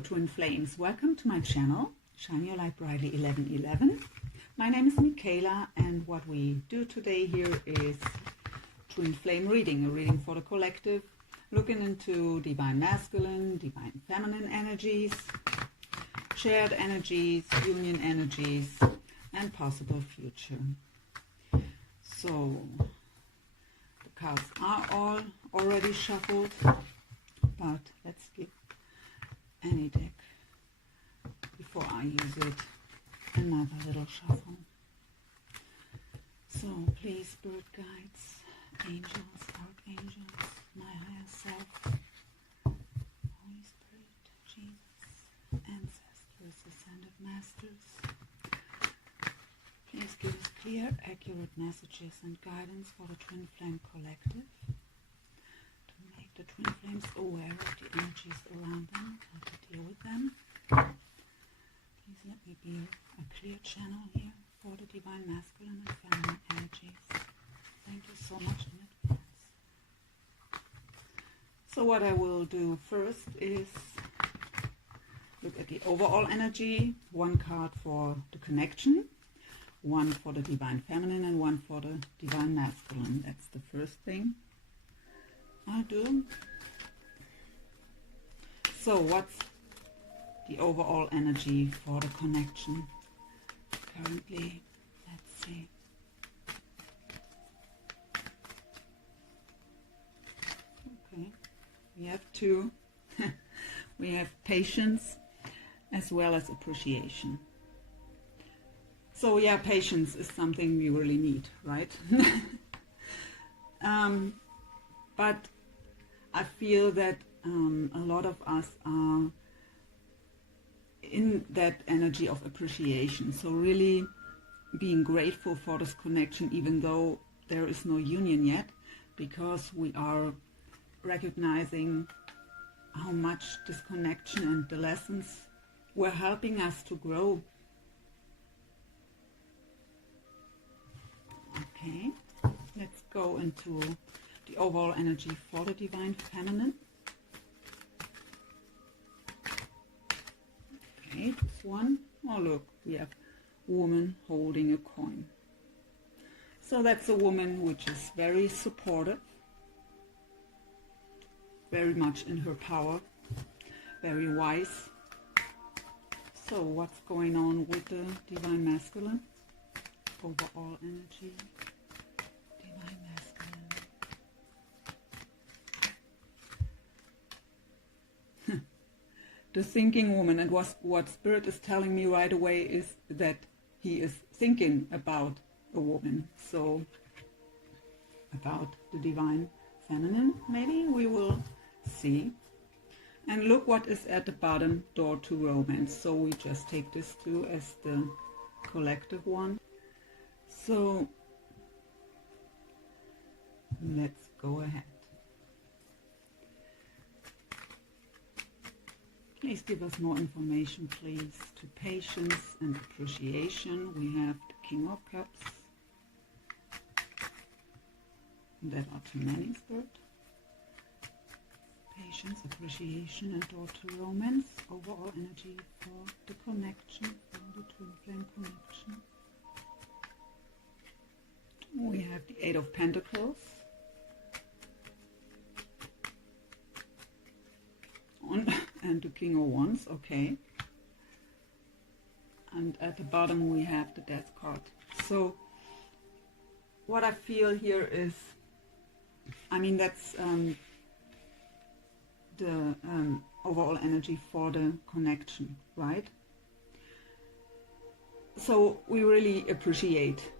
Hello Twin Flames, welcome to my channel, Shine Your Light Brightly 1111. My name is Michaela and what we do today here is Twin Flame reading, a reading for the collective, looking into Divine Masculine, Divine Feminine energies, shared energies, union energies, and possible future. So, the cards are all already shuffled, but let's give any deck before I use it another little shuffle. So please, spirit guides, angels, archangels, my higher self, Holy Spirit, Jesus, ancestors, ascended masters, please give us clear, accurate messages and guidance for the Twin Flame collective, the Twin Flames aware of the energies around them, how to deal with them. Please let me be a clear channel here for the Divine Masculine and Feminine energies. Thank you so much in advance. So what I will do first is look at the overall energy, one card for the connection, one for the Divine Feminine and one for the Divine Masculine. That's the first thing I'll do. So what's the overall energy for the connection currently? Let's see. Okay, we have two. We have patience as well as appreciation. So yeah, patience is something we really need, right? But I feel that a lot of us are in that energy of appreciation. So really being grateful for this connection, even though there is no union yet, because we are recognizing how much this connection and the lessons were helping us to grow. Okay, let's go into the overall energy for the Divine Feminine. Okay, this one. Oh look, we have woman holding a coin. So that's a woman which is very supportive, very much in her power, very wise. So what's going on with the Divine Masculine? Overall energy. The thinking woman, and what Spirit is telling me right away is that he is thinking about a woman. So about the Divine Feminine, maybe we will see. And look what is at the bottom, door to romance. So we just take this two as the collective one. So let's go ahead. Please give us more information, please. To patience and appreciation, we have the King of Cups. That are too many, Spirit. Patience, appreciation, and door to romance. Overall energy for the connection, for the Twin Flame connection. We have the Eight of Pentacles. And the King of Wands, okay. And at the bottom we have the Death card. So what I feel here is, I mean, that's the overall energy for the connection, right? So we really appreciate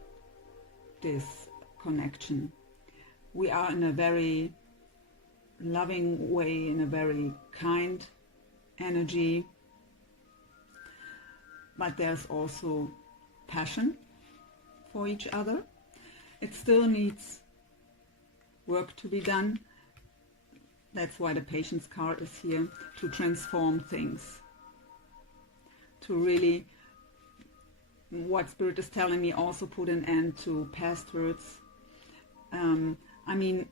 this connection. We are in a very loving way, in a very kind energy, but there's also passion for each other. It still needs work to be done. That's why the Patience card is here, to transform things, to really, what Spirit is telling me, also put an end to past hurts. I mean,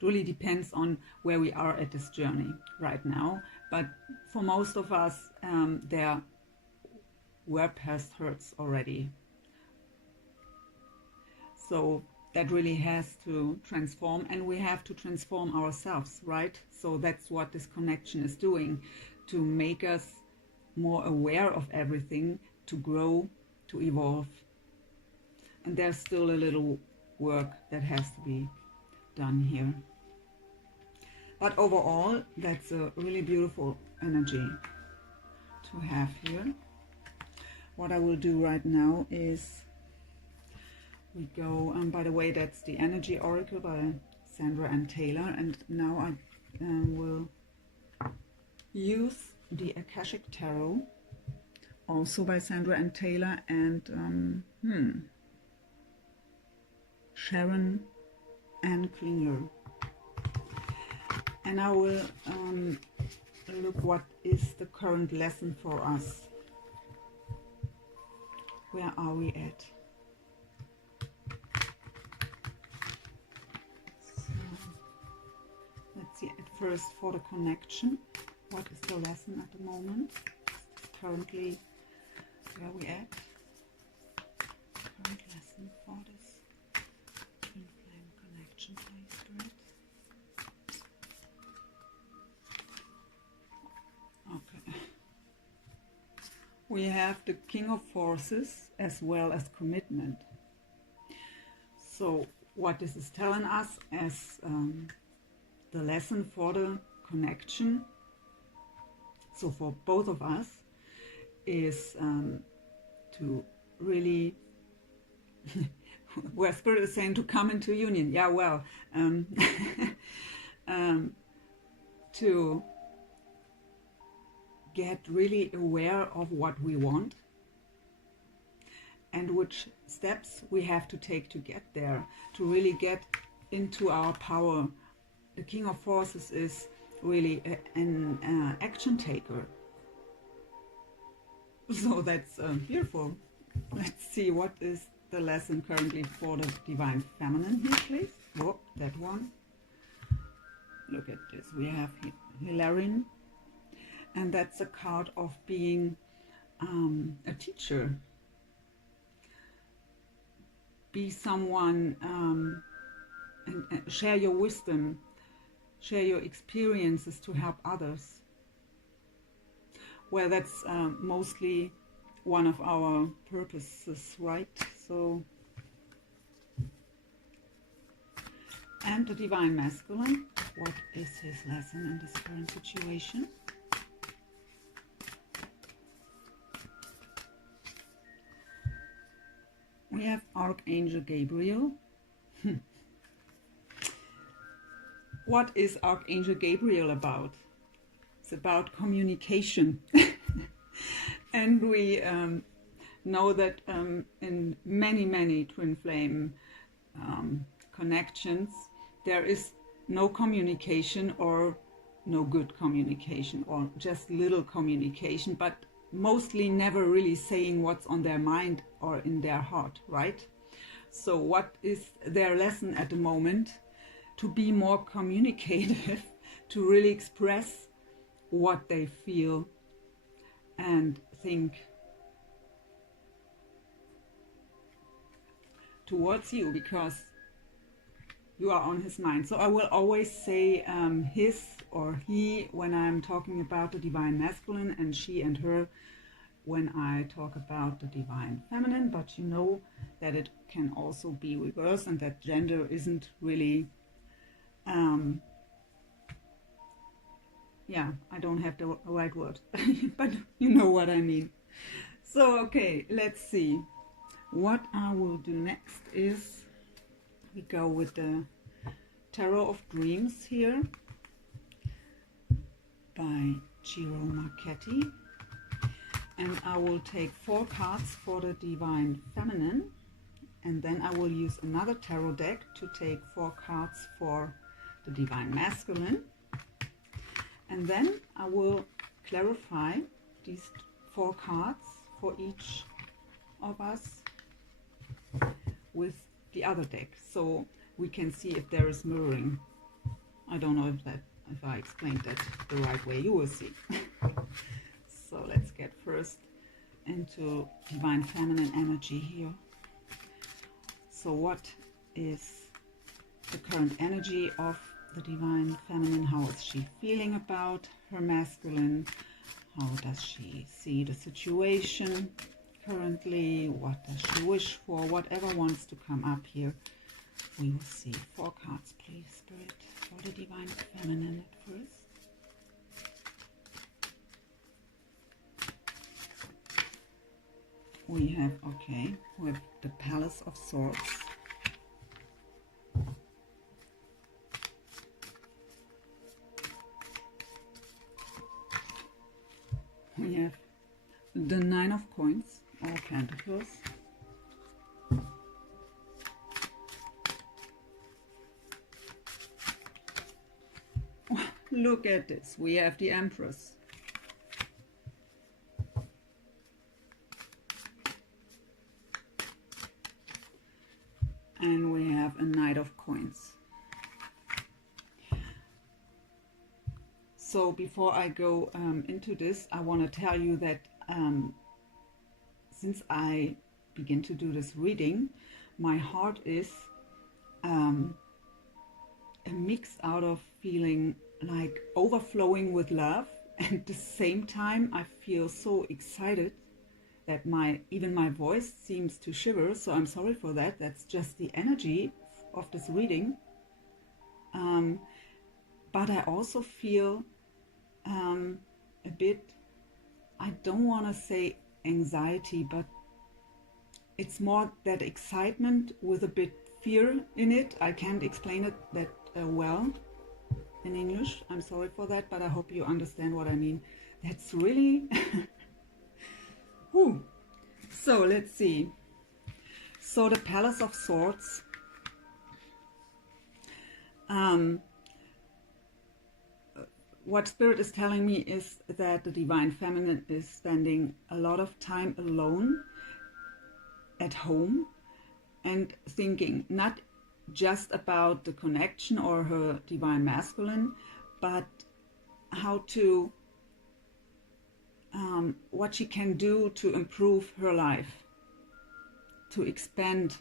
it really depends on where we are at this journey right now, but for most of us, their verb past hurts already. So that really has to transform, and we have to transform ourselves, right? So that's what this connection is doing, to make us more aware of everything, to grow, to evolve. And there's still a little work that has to be done here. But overall, that's a really beautiful energy to have here. What I will do right now is we go, by the way, that's the Energy Oracle by Sandra and Taylor, and now I will use the Akashic Tarot, also by Sandra and Taylor, and Sharon and Klingler. And I will look what is the current lesson for us. Where are we at? So, let's see at first for the connection. What is the lesson at the moment? Currently, where are we at? Current lesson for this twin flame connection, please, Spirit. Okay. We have the King of Forces as well as commitment. So what this is telling us as the lesson for the connection, so for both of us, is to really, where Spirit is saying to come into union. Yeah, well, to get really aware of what we want and which steps we have to take to get there, to really get into our power. The King of Forces is really an action taker. So that's beautiful. Let's see what is the lesson currently for the Divine Feminine here, please. Oh, that one. Look at this. We have Hilarion. And that's a card of being a teacher. Be someone and share your wisdom, share your experiences to help others. Well, that's mostly one of our purposes, right? So, and the Divine Masculine, what is his lesson in this current situation? We have Archangel Gabriel. What is Archangel Gabriel about? It's about communication. And we know that in many twin flame connections, there is no communication or no good communication or just little communication, but mostly never really saying what's on their mind or in their heart, right? So what is their lesson at the moment? To be more communicative, to really express what they feel and think towards you, because you are on his mind. So I will always say his or he when I'm talking about the Divine Masculine, and she and her when I talk about the Divine Feminine, but you know that it can also be reversed and that gender isn't really, yeah, I don't have the right word, but you know what I mean. So, okay, let's see. What I will do next is we go with the Tarot of Dreams here by Ciro Marchetti. And I will take 4 cards for the Divine Feminine, and then I will use another tarot deck to take 4 cards for the Divine Masculine, and then I will clarify these 4 cards for each of us with the other deck, so we can see if there is mirroring. I don't know if that if I explained that the right way, you will see. So let's get first into Divine Feminine energy here. So what is the current energy of the Divine Feminine? How is she feeling about her masculine? How does she see the situation currently? What does she wish for? Whatever wants to come up here, we will see. 4 cards, please, Spirit, for the Divine Feminine at first. We have, okay, we have the Palace of Swords. We have the 9 of Coins, or Pentacles. Look at this, we have the Empress. And we have a Knight of Coins. So before I go into this, I want to tell you that since I begin to do this reading, my heart is a mix out of feeling like overflowing with love, and at the same time I feel so excited that even my voice seems to shiver. So I'm sorry for that. That's just the energy of this reading. But I also feel a bit, I don't want to say anxiety, but it's more that excitement with a bit fear in it. I can't explain it that well in English. I'm sorry for that, but I hope you understand what I mean. That's really whew. So let's see. So the Palace of Swords, what Spirit is telling me is that the Divine Feminine is spending a lot of time alone at home and thinking not just about the connection or her Divine Masculine, but how to what she can do to improve her life, to expand.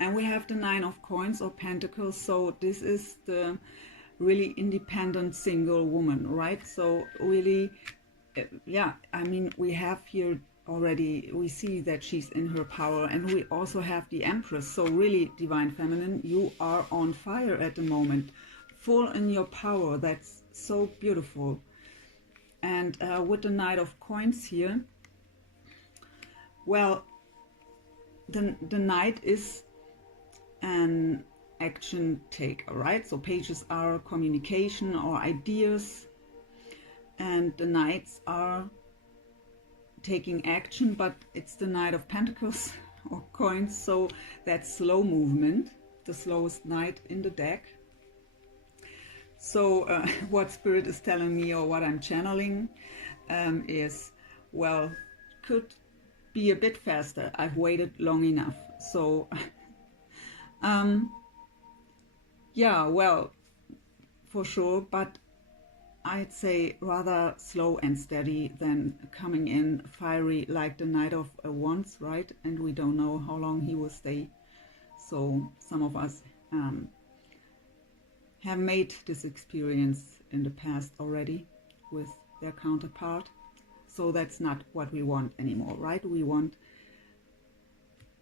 And we have the 9 of Coins or Pentacles, so this is the really independent single woman, right? So really, yeah, I mean, we have here already, we see that she's in her power, and we also have the Empress. So really, Divine Feminine, you are on fire at the moment, full in your power. That's so beautiful. And with the Knight of Coins here, well, the Knight is an action taker, right? So pages are communication or ideas, and the Knights are taking action, but it's the Knight of Pentacles or Coins, so that's slow movement, the slowest Knight in the deck. So what Spirit is telling me, or what I'm channeling, is, well, could be a bit faster. I've waited long enough. So yeah, well, for sure, but I'd say rather slow and steady than coming in fiery like the Knight of Wands, right? And we don't know how long he will stay. So some of us have made this experience in the past already with their counterpart. So that's not what we want anymore, right? We want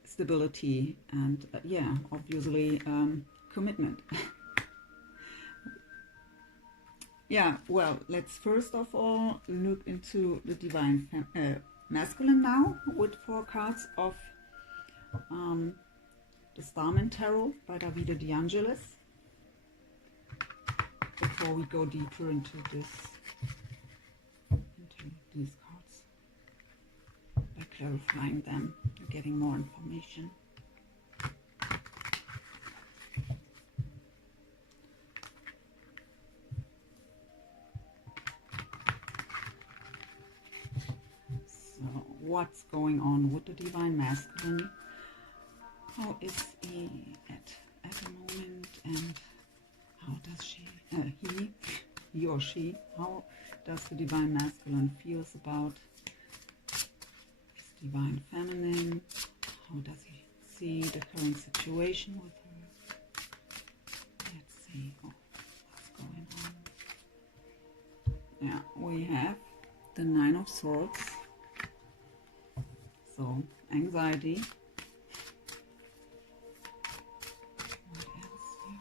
stability and yeah, obviously commitment. Yeah, well, let's first of all look into the Divine Masculine now with 4 cards of the Starman Tarot by Davide De Angelis. Before we go deeper into these cards, by clarifying them and getting more information. So, what's going on with the Divine Masculine? How is he at the moment, and how does he or she, how does the Divine Masculine feels about his Divine Feminine? How does he see the current situation with her? Let's see. Oh, what's going on? Yeah, we have the Nine of Swords. So, anxiety. What else here?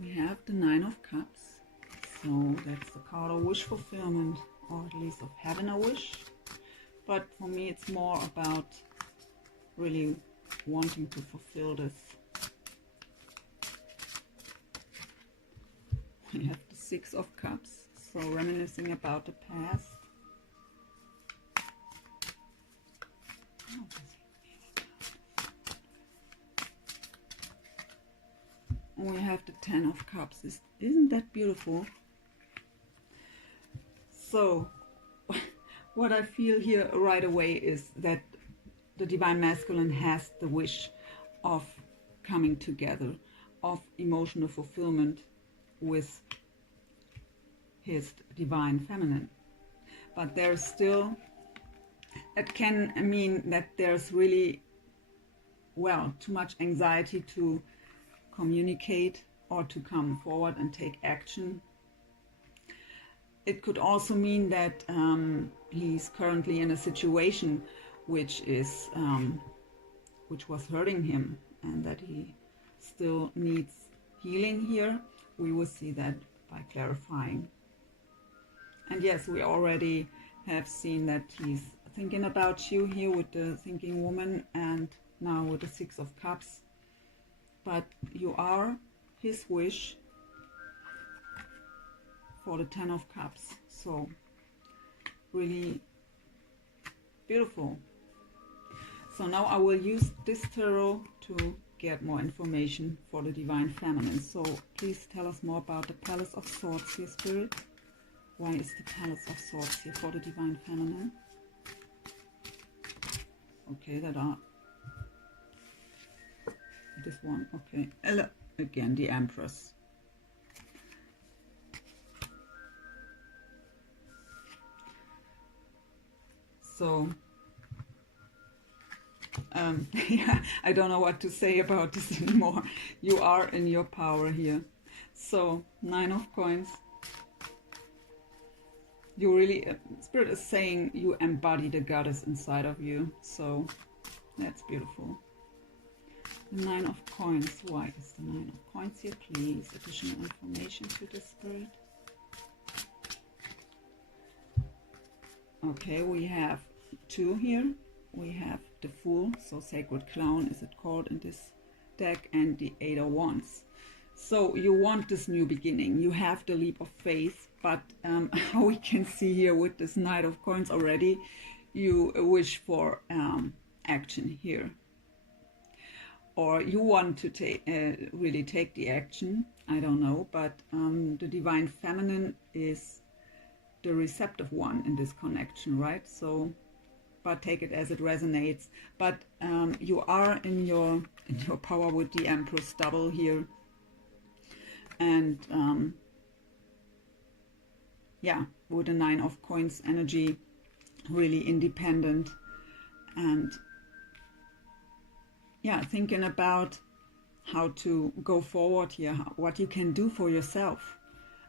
We have the Nine of Cups. So, that's the card of wish fulfillment, or at least of having a wish. But for me, it's more about really wanting to fulfill this. We have the Six of Cups, so reminiscing about the past. We have the Ten of Cups. Isn't that beautiful? So, what I feel here right away is that the Divine Masculine has the wish of coming together, of emotional fulfillment with his Divine Feminine. But there's still, it can mean that there's really, well, too much anxiety to communicate or to come forward and take action. It could also mean that he's currently in a situation which was hurting him, and that he still needs healing here. We will see that by clarifying. And yes, we already have seen that he's thinking about you here with the thinking woman, and now with the Six of Cups. But you are his wish for the Ten of Cups. So really beautiful. So now I will use this tarot to get more information for the Divine Feminine. So please tell us more about the Palace of Swords here, Spirit. Why is the Palace of Swords here for the Divine Feminine? Okay, that are this one. Okay, again the Empress. So yeah, I don't know what to say about this anymore. You are in your power here. So Nine of Coins. You really, Spirit is saying you embody the goddess inside of you. So that's beautiful. The Nine of Coins. Why is the Nine of Coins here? Please, additional information to the Spirit. Okay, we have two here. We have the Fool, so Sacred Clown is it called in this deck, and the Eight of Wands. So you want this new beginning. You have the leap of faith, but how we can see here with this Knight of Coins already, you wish for action here. Or you want to take really take the action. I don't know, but the Divine Feminine is the receptive one in this connection, right? So, but take it as it resonates. But you are in your power with the Empress double here, and yeah, with the Nine of Coins energy, really independent, and yeah, thinking about how to go forward here, what you can do for yourself.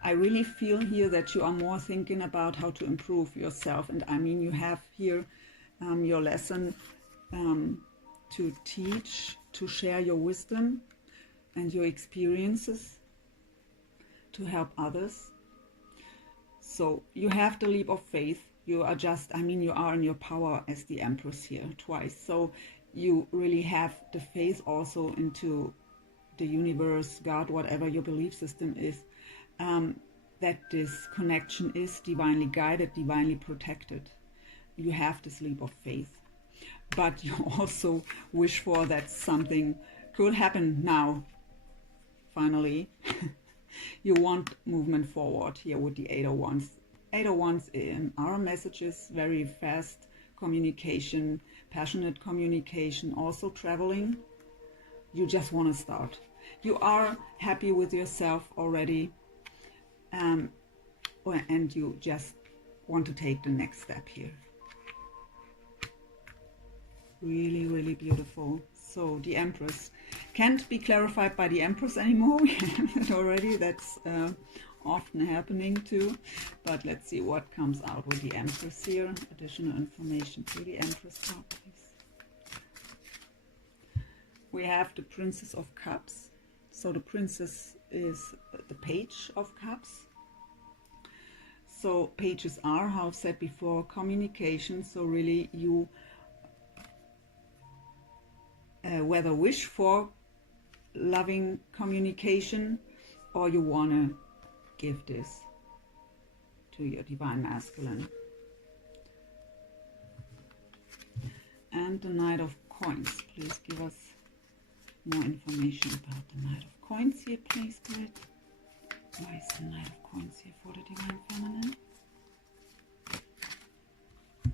I really feel here that you are more thinking about how to improve yourself. And I mean, you have here your lesson to teach, to share your wisdom and your experiences to help others. So you have the leap of faith. You are just, I mean, you are in your power as the Empress here twice. So you really have the faith also into the universe, God, whatever your belief system is, that this connection is divinely guided, divinely protected. You have this leap of faith. But you also wish for that something could happen now, finally. You want movement forward here with the Eight of Wands. Eight of Wands are messages, very fast communication, passionate communication, also traveling. You just want to start. You are happy with yourself already, and you just want to take the next step here. Really, really beautiful. So the Empress can't be clarified by the Empress anymore. We have it already. That's often happening too. But let's see what comes out with the Empress here. Additional information to the Empress card, please. We have the Princess of Cups. So the Princess is the Page of Cups. So pages are, how I've said before, communication. So really you whether wish for loving communication or you want to give this to your Divine Masculine. And the Knight of Coins. Please give us more information about the Knight of Coins here, please, Spirit. Why is the Knight of Coins here for the Divine Feminine?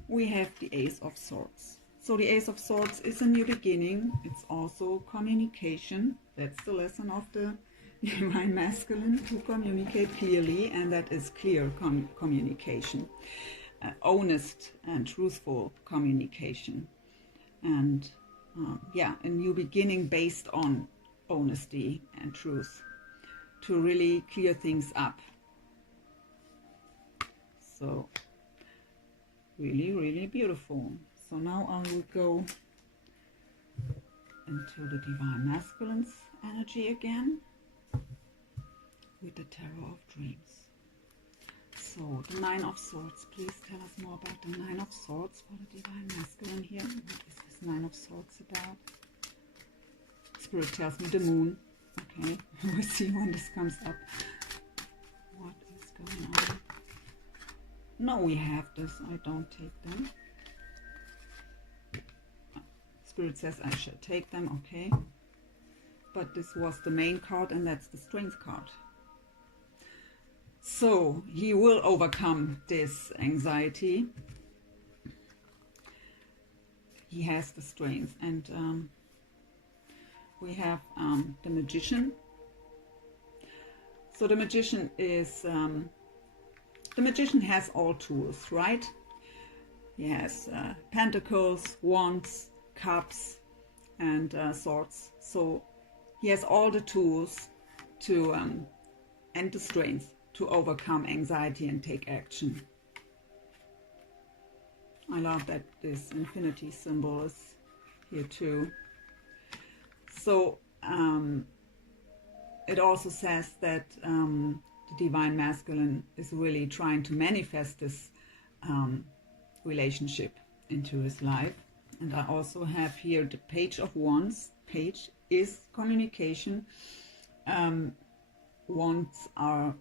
We have the Ace of Swords. So the Ace of Swords is a new beginning. It's also communication. That's the lesson of the Divine Masculine, to communicate clearly, and that is clear communication. Honest and truthful communication. And yeah, a new beginning based on honesty and truth, to really clear things up. So really, really beautiful. So now I will go into the Divine Masculine's energy again with the Tarot of Dreams. So the Nine of Swords. Please tell us more about the Nine of Swords for the Divine Masculine here. What is this Nine of Swords about? Spirit tells me the Moon. Okay, we'll see when this comes up. What is going on? No, we have this. I don't take them. Spirit says I should take them, okay. But this was the main card, and that's the Strength card. So he will overcome this anxiety. He has the strength. And we have the Magician. So the Magician is... the Magician has all tools, right? He has pentacles, wands, cups, and swords. So he has all the tools to and the strength to overcome anxiety and take action. I love that this infinity symbol is here too. So it also says that the Divine Masculine is really trying to manifest this relationship into his life. And I also have here the Page of Wands. Page is communication. Wands are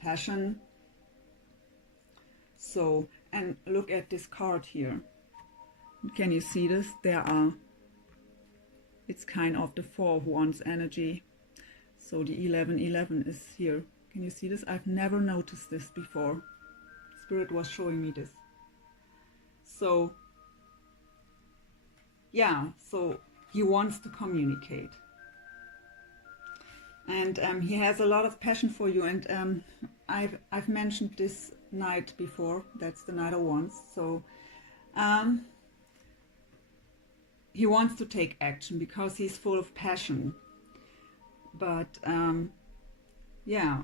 passion. So, and look at this card here. Can you see this? It's kind of the Four of Wands energy. So the 1111 is here. Can you see this? I've never noticed this before. Spirit was showing me this. So yeah, so he wants to communicate, and he has a lot of passion for you. And I've mentioned this Knight before. That's the Knight of Wands. So he wants to take action because he's full of passion. But yeah,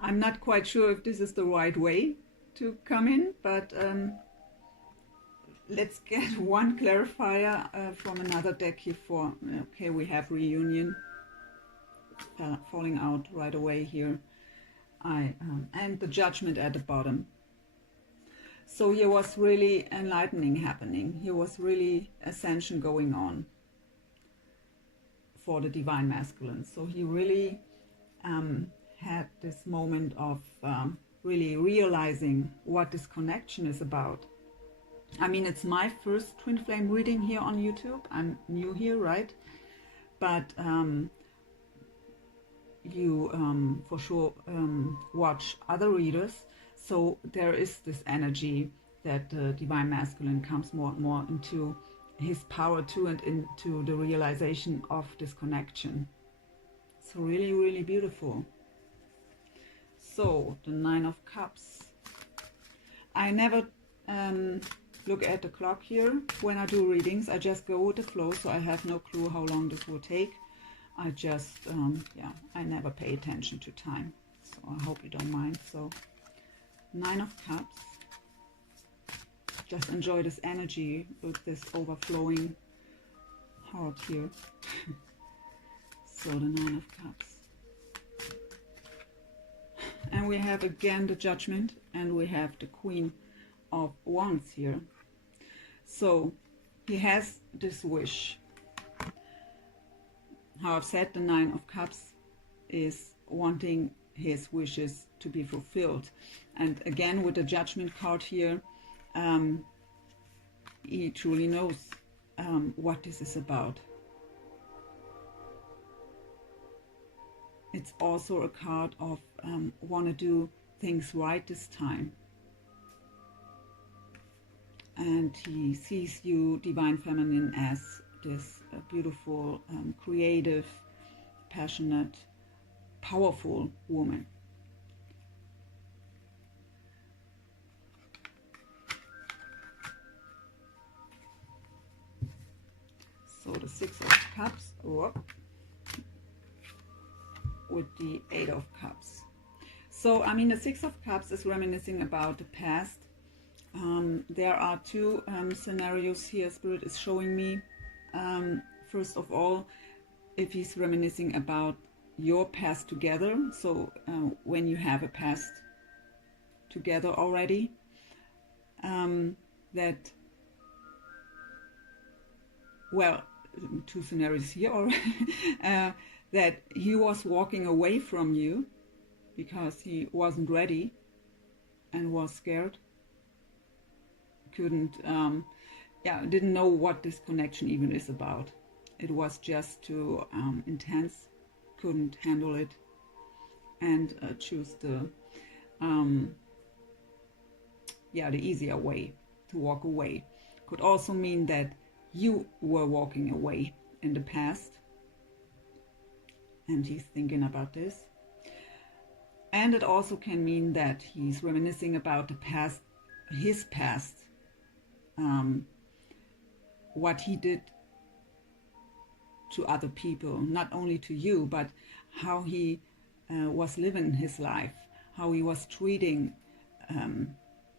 I'm not quite sure if this is the right way to come in, but let's get one clarifier from another deck here for, okay, we have Reunion falling out right away here. And the Judgment at the bottom. So here was really enlightening happening. Here was really ascension going on for the Divine Masculine. So he really had this moment of really realizing what this connection is about. I mean, it's my first twin flame reading here on YouTube. I'm new here, right? But you for sure watch other readers. So there is this energy that the Divine Masculine comes more and more into his power too, and into the realization of this connection. So really, really beautiful. So the Nine of Cups. I never look at the clock here when I do readings. I just go with the flow, so I have no clue how long this will take. I just, yeah, I never pay attention to time. So I hope you don't mind. So Nine of Cups. Just enjoy this energy with this overflowing heart here. So the Nine of Cups. And we have again the Judgment, and we have the Queen of Wands here. So he has this wish. How I've said, the Nine of Cups is wanting his wishes to be fulfilled. And again, with the Judgment card here, he truly knows what this is about. It's also a card of want to do things right this time. And he sees you, Divine Feminine, as this beautiful, creative, passionate, powerful woman. So the Six of Cups, with the Eight of Cups. So, I mean, the Six of Cups is reminiscing about the past. There are two scenarios here Spirit is showing me. First of all, if he's reminiscing about your past together, so when you have a past together already, that, well, two scenarios here already, that he was walking away from you because he wasn't ready and was scared, couldn't, yeah, didn't know what this connection even is about. It was just too intense, couldn't handle it, and choose the, yeah, the easier way to walk away. Could also mean that you were walking away in the past, and he's thinking about this. And it also can mean that he's reminiscing about the past, his past, what he did to other people, not only to you, but how he was living his life, how he was treating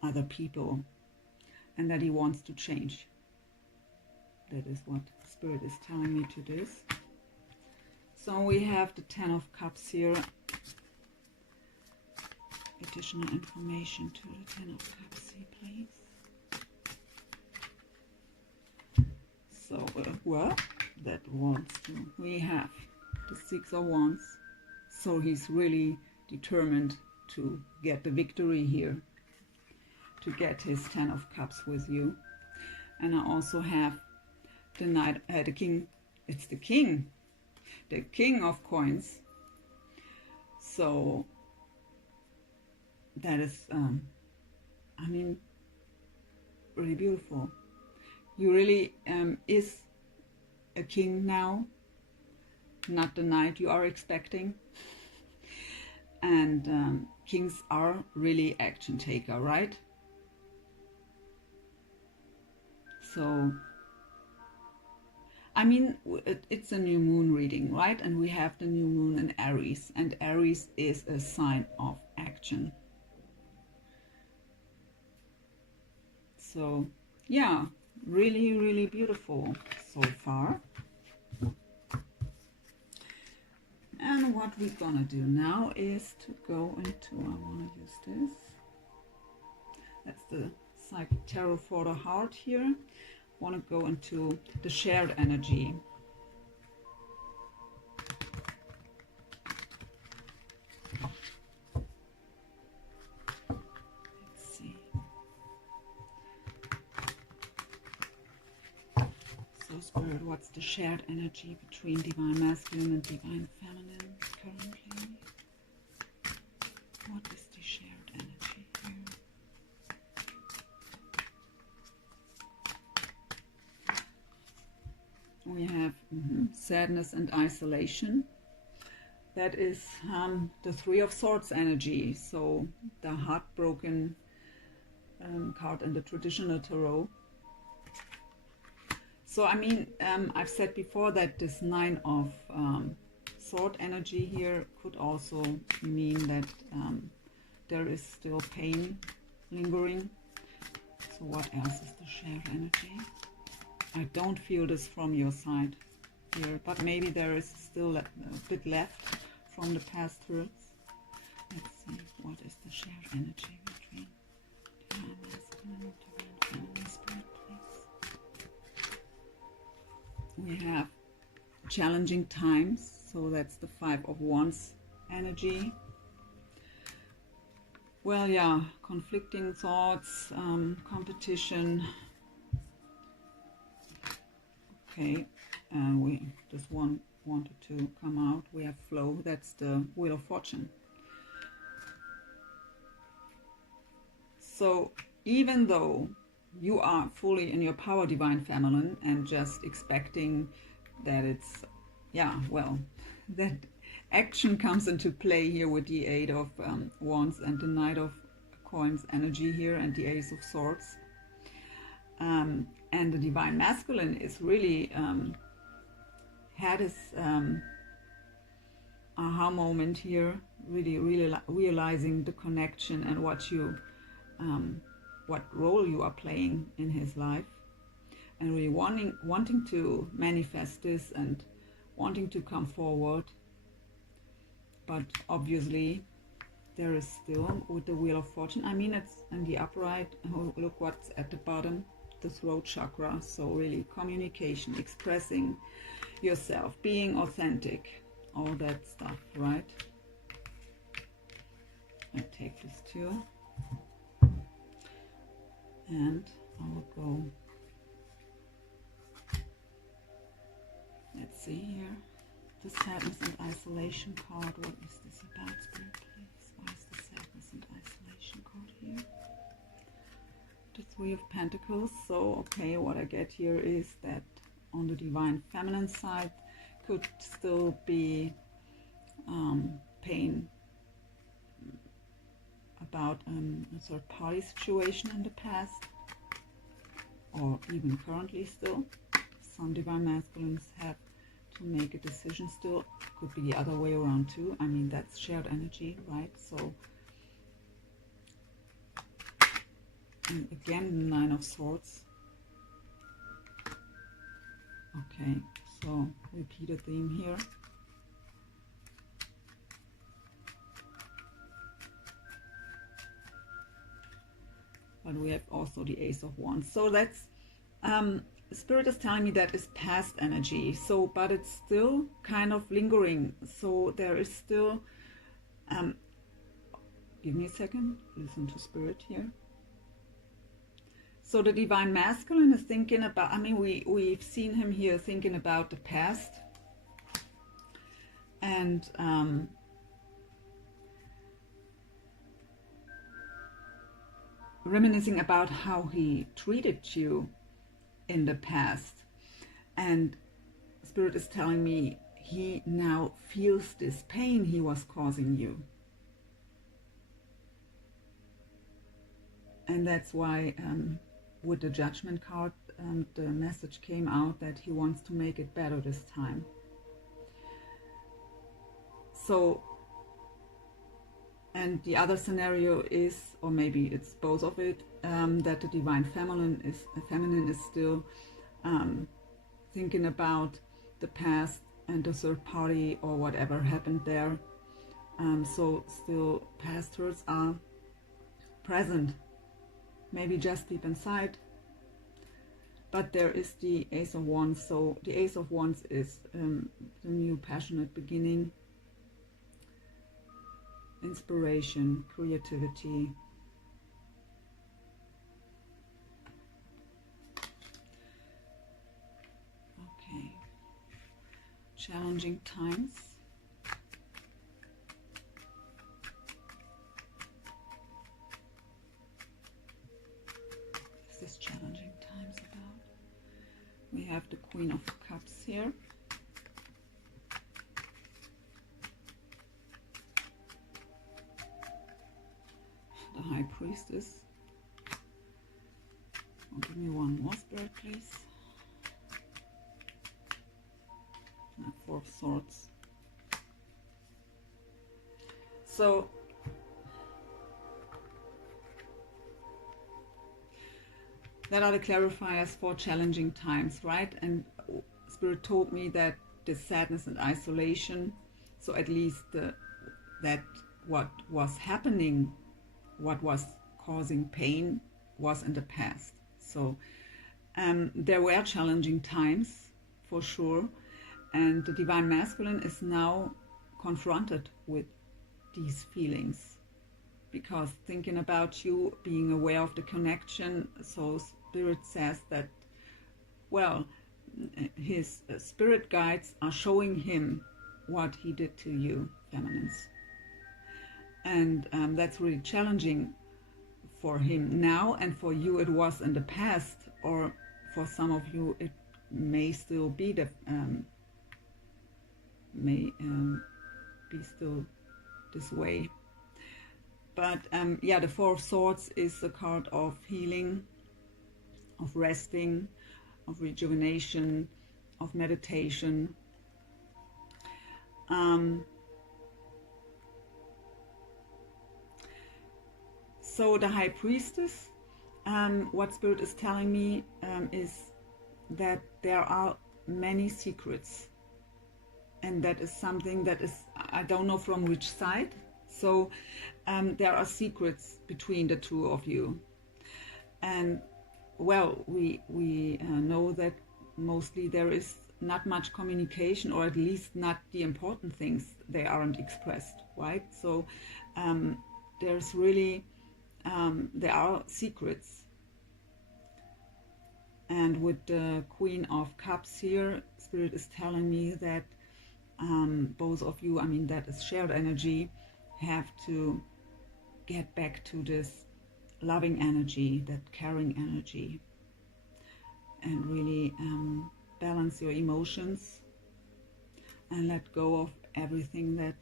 other people, and that he wants to change. That is what Spirit is telling me to this. So we have the Ten of Cups here. Additional information to the Ten of Cups here, please. So, well, that wants to. We have the Six of Wands. So he's really determined to get the victory here, to get his Ten of Cups with you. And I also have the Knight, the King. It's the King of Coins. So that is, I mean, really beautiful. You really is a king now, not the knight you are expecting. And kings are really action taker, right? So, I mean, it's a new moon reading, right? And we have the new moon in Aries, and Aries is a sign of action. So, yeah, really, really beautiful so far. And what we're gonna do now is to go into, I wanna use this. That's the Psychic Tarot for the Heart here. Want to go into the shared energy. Let's see. So Spirit, what's the shared energy between Divine Masculine and Divine Feminine currently? What is the shared energy here? We have sadness and isolation. that is the Three of Swords energy, so the heartbroken card in the traditional tarot. So I mean, I've said before that this Nine of Sword energy here could also mean that there is still pain lingering. So what else is the shared energy? I don't feel this from your side here, but maybe there is still a bit left from the past hurts. Let's see, what is the shared energy between divine masculine, divine feminine spirit, please? We have challenging times, so that's the Five of Wands energy. Well, yeah, conflicting thoughts, competition. Okay, this one wanted to come out. We have flow, that's the Wheel of Fortune. So even though you are fully in your power, divine feminine, and just expecting that it's, yeah, well, that action comes into play here with the Eight of Wands and the Knight of Coins energy here and the Ace of Swords. And the divine masculine is really had his aha moment here, really realizing the connection and what role you are playing in his life, and really wanting to manifest this and wanting to come forward. But obviously there is still, with the Wheel of Fortune, I mean, it's in the upright. Oh, look what's at the bottom, the throat chakra. So really communication, expressing yourself, being authentic, all that stuff, right? I take this too, and I will go, let's see here, the Sadness and Isolation card. What is this about, Spirit, please? Why is the Sadness and Isolation card here? The Three of Pentacles. So, okay, what I get here is that on the divine feminine side could still be pain about a third party situation in the past, or even currently still. Some divine masculines have to make a decision still. Could be the other way around too. I mean, that's shared energy, right? So, and again, the Nine of Swords. Okay, so repeated theme here. But we have also the Ace of Wands. So that's, Spirit is telling me that is past energy. So, but it's still kind of lingering. So there is still, give me a second, listen to Spirit here. So the divine masculine is thinking about, I mean, we've seen him here thinking about the past. And reminiscing about how he treated you in the past. And Spirit is telling me he now feels this pain he was causing you. And that's why with the Judgment card, the message came out that he wants to make it better this time. So, and the other scenario is, or maybe it's both of it, that the divine feminine is still thinking about the past and the third party or whatever happened there. So still past hurts are present, maybe just deep inside. But there is the Ace of Wands. So the Ace of Wands is the new passionate beginning, inspiration, creativity. Okay. Challenging times. What is this challenging times about? We have the Queen of Cups here. Priestess. Oh, give me one more spirit, please. Four of Swords. So that are the clarifiers for challenging times, right? And Spirit told me that the sadness and isolation, so at least that what was happening, what was causing pain, was in the past. So there were challenging times for sure, and the Divine Masculine is now confronted with these feelings, because thinking about you, being aware of the connection, so Spirit says that, well, his spirit guides are showing him what he did to you, feminines. And that's really challenging for him now, and for you it was in the past, or for some of you it may still be the be still this way. But yeah, the Four of Swords is a card of healing, of resting, of rejuvenation, of meditation. So the High Priestess, what Spirit is telling me is that there are many secrets, and that is something that is, I don't know from which side. So there are secrets between the two of you, and well, we know that mostly there is not much communication, or at least not the important things, they aren't expressed, right? So there's really there are secrets. And with the Queen of Cups here, Spirit is telling me that both of you, I mean, that is shared energy, have to get back to this loving energy, that caring energy, and really balance your emotions and let go of everything that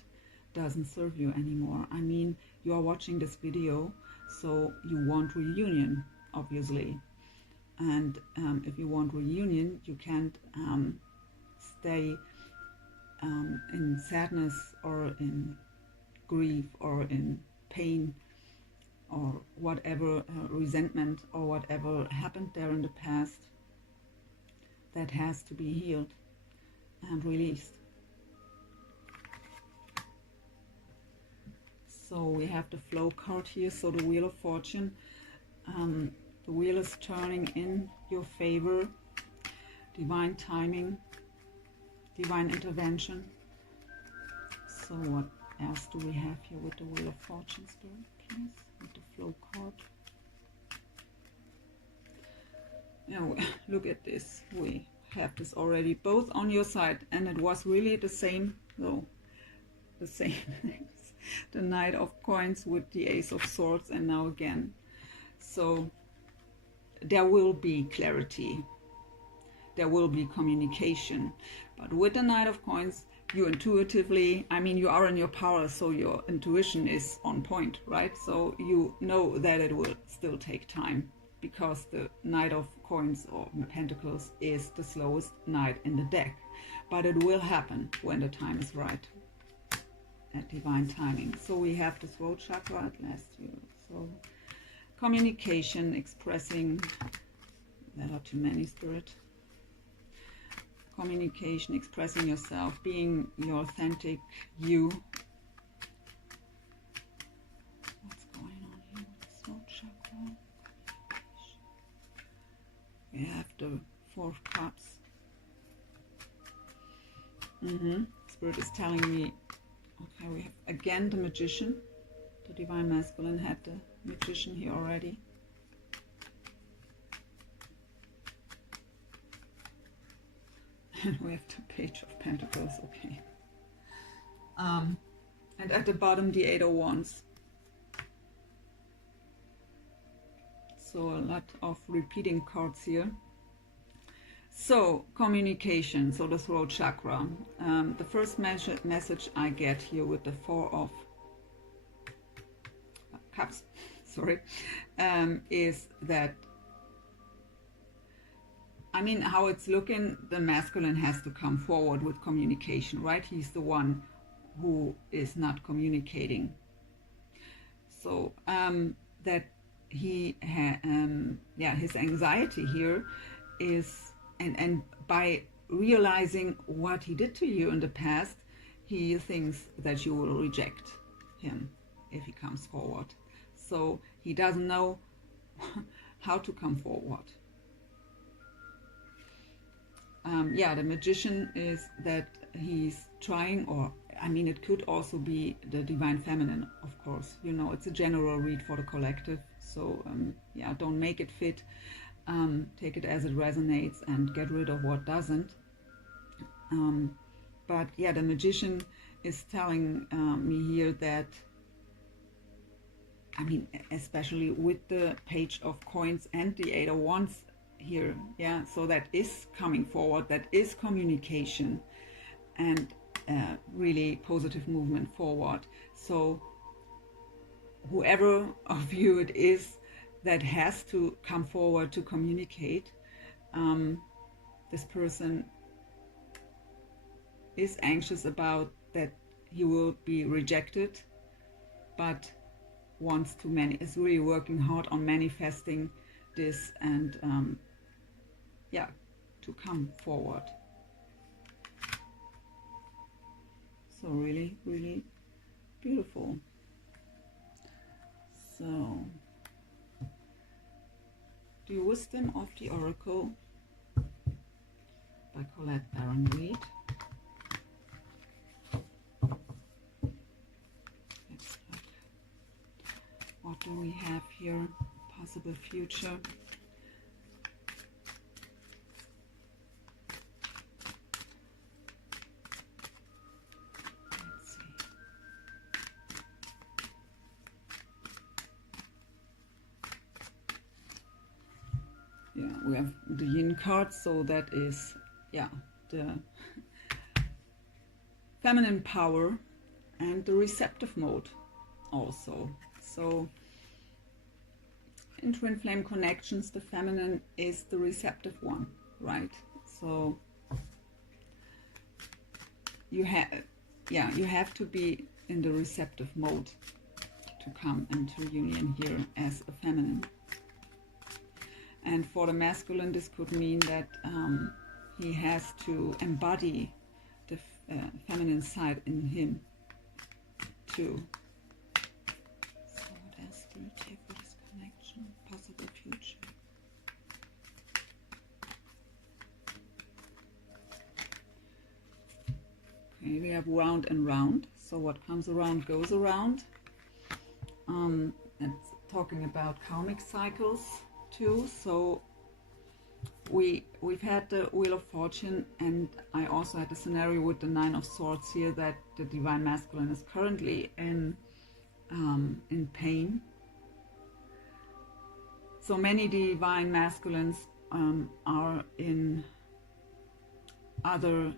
doesn't serve you anymore. I mean, you are watching this video, so you want reunion, obviously. And if you want reunion, you can't stay in sadness or in grief or in pain or whatever, resentment or whatever happened there in the past. That has to be healed and released. So we have the Flow card here, so the Wheel of Fortune. The wheel is turning in your favor. Divine timing, divine intervention. So what else do we have here with the Wheel of Fortune, Spirit, please? With the Flow card. Now, look at this. We have this already both on your side, and it was really the same, though. The same. The Knight of Coins with the Ace of Swords, and now again. So there will be clarity, there will be communication, but with the Knight of Coins, you intuitively, I mean, you are in your power, so your intuition is on point, right? So you know that it will still take time, because the Knight of Coins or Pentacles is the slowest knight in the deck, but it will happen when the time is right, at divine timing. So we have the throat chakra at last year. So communication, expressing, there are too many, Spirit. Communication, expressing yourself, being your authentic you. What's going on here with the throat chakra? We have the Four of Cups. Spirit is telling me, okay, we have again the Magician. The Divine Masculine had the Magician here already. And we have the Page of Pentacles, okay. And at the bottom, the Eight of Wands. So a lot of repeating cards here. So communication, so the throat chakra. The first message I get here with the Four of Cups, sorry, is that, I mean, how it's looking, the masculine has to come forward with communication, right? He's the one who is not communicating. So that he his anxiety here is, and by realizing what he did to you in the past, he thinks that you will reject him if he comes forward. So he doesn't know how to come forward. The Magician is that he's trying, or I mean, it could also be the Divine Feminine, of course. You know, it's a general read for the collective. So don't make it fit. Take it as it resonates and get rid of what doesn't. But yeah, the Magician is telling me here that, I mean, especially with the Page of Coins and the Eight of Wands here, yeah, so that is coming forward, that is communication and really positive movement forward. So whoever of you it is that has to come forward to communicate, this person is anxious about that he will be rejected, but wants to is really working hard on manifesting this and to come forward. So really, really beautiful. So the Wisdom of the Oracle by Colette Baron Reid. Let's look. What do we have here? Possible future. Let's see. Yeah, we have the Yin card, so that is, the feminine power and the receptive mode also. So in twin flame connections, the feminine is the receptive one, right? So you have to be in the receptive mode to come into union here as a feminine. And for the masculine, this could mean that he has to embody the feminine side in him too. So what else do we take for this connection? Possible future. Okay, we have round and round. So what comes around goes around. And talking about karmic cycles too. So we've had the Wheel of Fortune, and I also had a scenario with the Nine of Swords here that the Divine Masculine is currently in pain. So many Divine Masculines are in other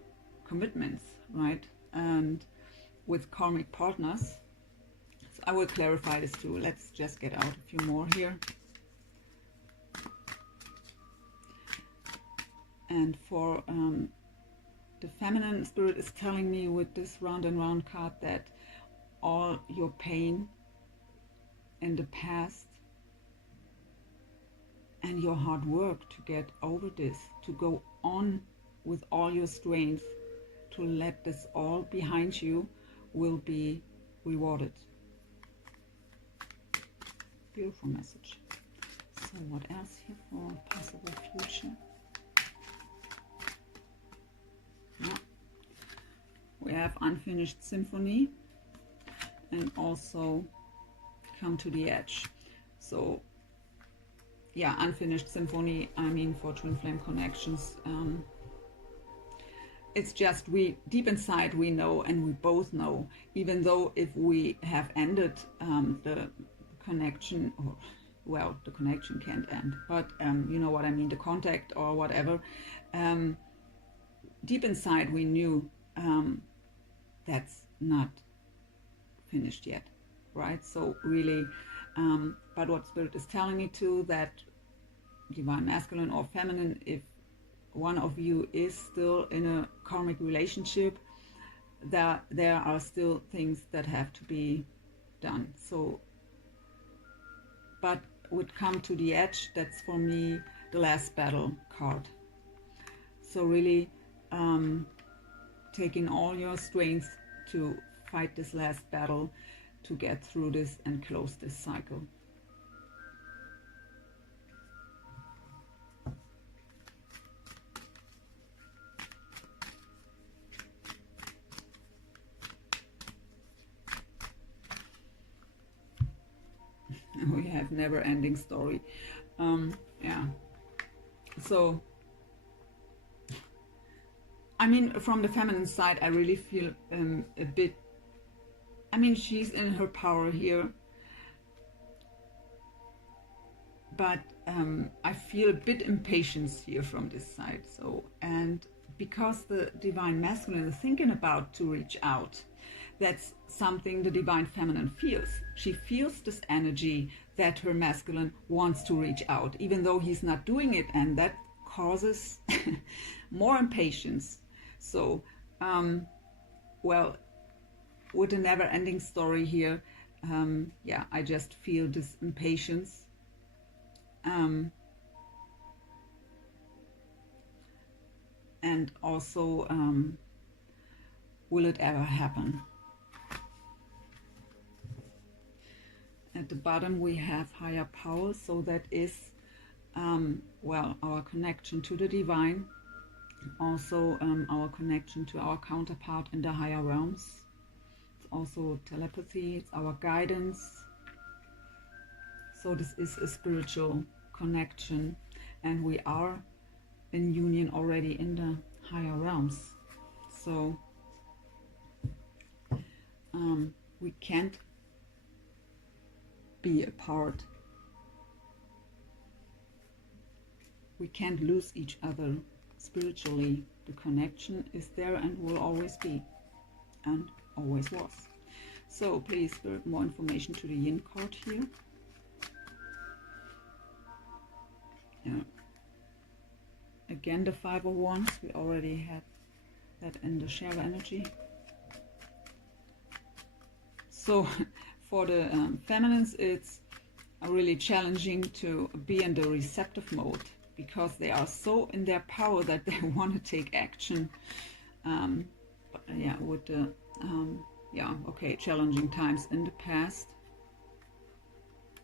commitments, right? And with karmic partners. So I will clarify this too. Let's just get out a few more here. And for the feminine spirit is telling me with this round and round card that all your pain in the past and your hard work to get over this, to go on with all your strength, to let this all behind you, will be rewarded. Beautiful message. So what else here for possible future? Yeah. We have Unfinished Symphony and also Come to the Edge. So yeah, Unfinished Symphony, I mean, for twin flame connections, it's just we deep inside we know, and we both know, even though if we have ended the connection, or well, the connection can't end, but you know what I mean, the contact or whatever, deep inside we knew that's not finished yet, right? So really But what Spirit is telling me too, that divine masculine or feminine, if one of you is still in a karmic relationship, that there are still things that have to be done. So, but would come to the edge, that's for me the last battle card. So really taking all your strength to fight this last battle, to get through this and close this cycle. We have never-ending story. Yeah. So, I mean, from the feminine side, I really feel a bit, I mean, she's in her power here, but I feel a bit impatience here from this side. So, and because the divine masculine is thinking about to reach out, that's something the divine feminine feels. She feels this energy that her masculine wants to reach out, even though he's not doing it, and that causes more impatience. So, well, with a never-ending story here, yeah, I just feel this impatience. And also, will it ever happen? At the bottom we have higher power, so that is, well, our connection to the divine, also our connection to our counterpart in the higher realms. It's also telepathy, it's our guidance. So this is a spiritual connection, and we are in union already in the higher realms. So we can't be apart. We can't lose each other spiritually. The connection is there and will always be, and always was. So please, Spirit, more information to the Yin card here. Yeah. Again, the Five of Wands. We already had that in the share energy. So for the feminines, it's really challenging to be in the receptive mode, because they are so in their power that they want to take action. But, yeah, with the yeah, okay, challenging times in the past.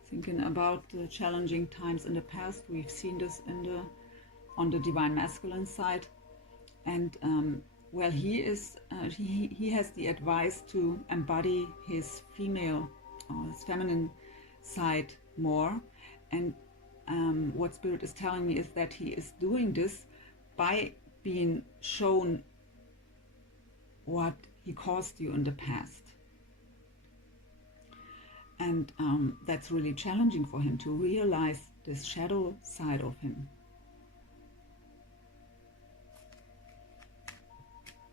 Thinking about the challenging times in the past, we've seen this in the on the divine masculine side, and well, he is he has the advice to embody his female or his feminine side more, and what Spirit is telling me is that he is doing this by being shown what he caused you in the past. And that's really challenging for him to realize this shadow side of him.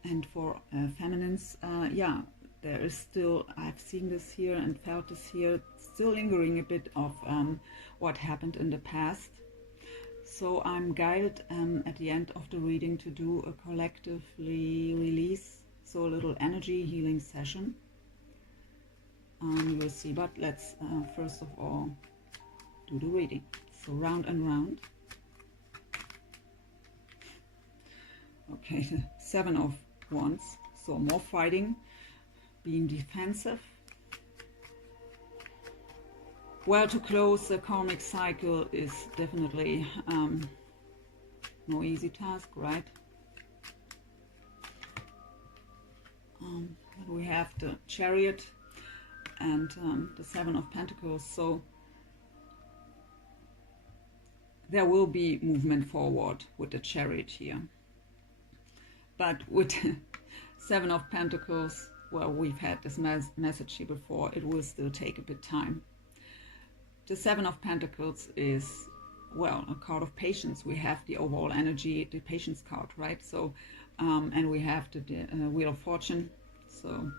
And for feminines, yeah, there is still, I've seen this here and felt this here, still lingering a bit of what happened in the past. So I'm guided at the end of the reading to do a collectively release, so a little energy healing session. You will see, but let's first of all do the reading. So round and round. Okay, the Seven of Wands. So more fighting, being defensive. Well, to close the karmic cycle is definitely no easy task, right? We have the Chariot and the Seven of Pentacles, so there will be movement forward with the Chariot here. But with Seven of Pentacles, well, we've had this message here before, it will still take a bit time. The Seven of Pentacles is, well, a card of patience. We have the overall energy, the patience card, right? So, and we have the Wheel of Fortune. So,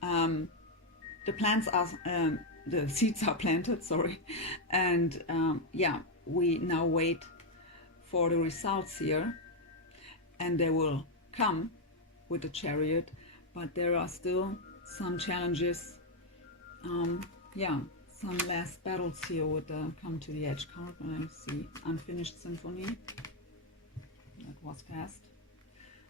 the plans are the seeds are planted, sorry. And yeah, we now wait for the results here, and they will come with the Chariot, but there are still some challenges. Yeah, some last battles here with the Come to the Edge card. When I see Unfinished Symphony, that was fast.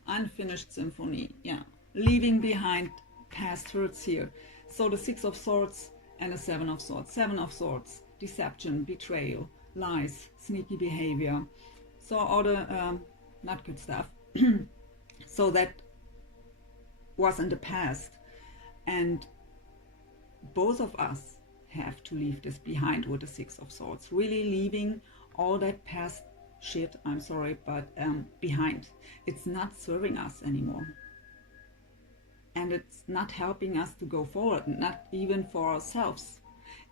Unfinished Symphony, yeah, leaving behind past hurts here. So the Six of Swords and the Seven of Swords. Seven of Swords, deception, betrayal, lies, sneaky behavior. So all the not good stuff. So that was in the past, and both of us have to leave this behind with the Six of Swords, really leaving all that past shit, I'm sorry, but behind. It's not serving us anymore, and it's not helping us to go forward, not even for ourselves.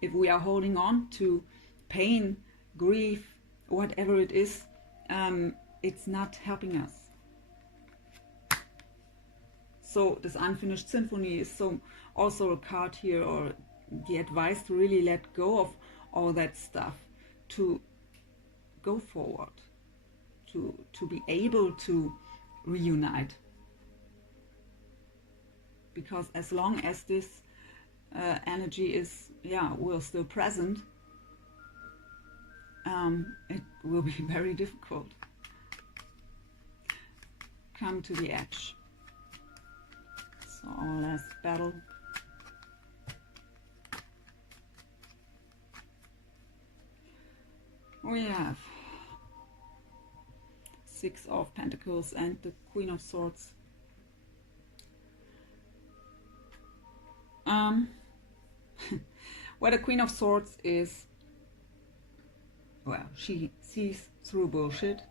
If we are holding on to pain, grief, whatever it is, it's not helping us. So this Unfinished Symphony is also a card here, or the advice to really let go of all that stuff, to go forward, to be able to reunite. Because as long as this energy is, yeah, will still present, it will be very difficult. Come to the Edge. So our last battle. We have Six of Pentacles and the Queen of Swords. Where the Queen of Swords is, well, she sees through bullshit.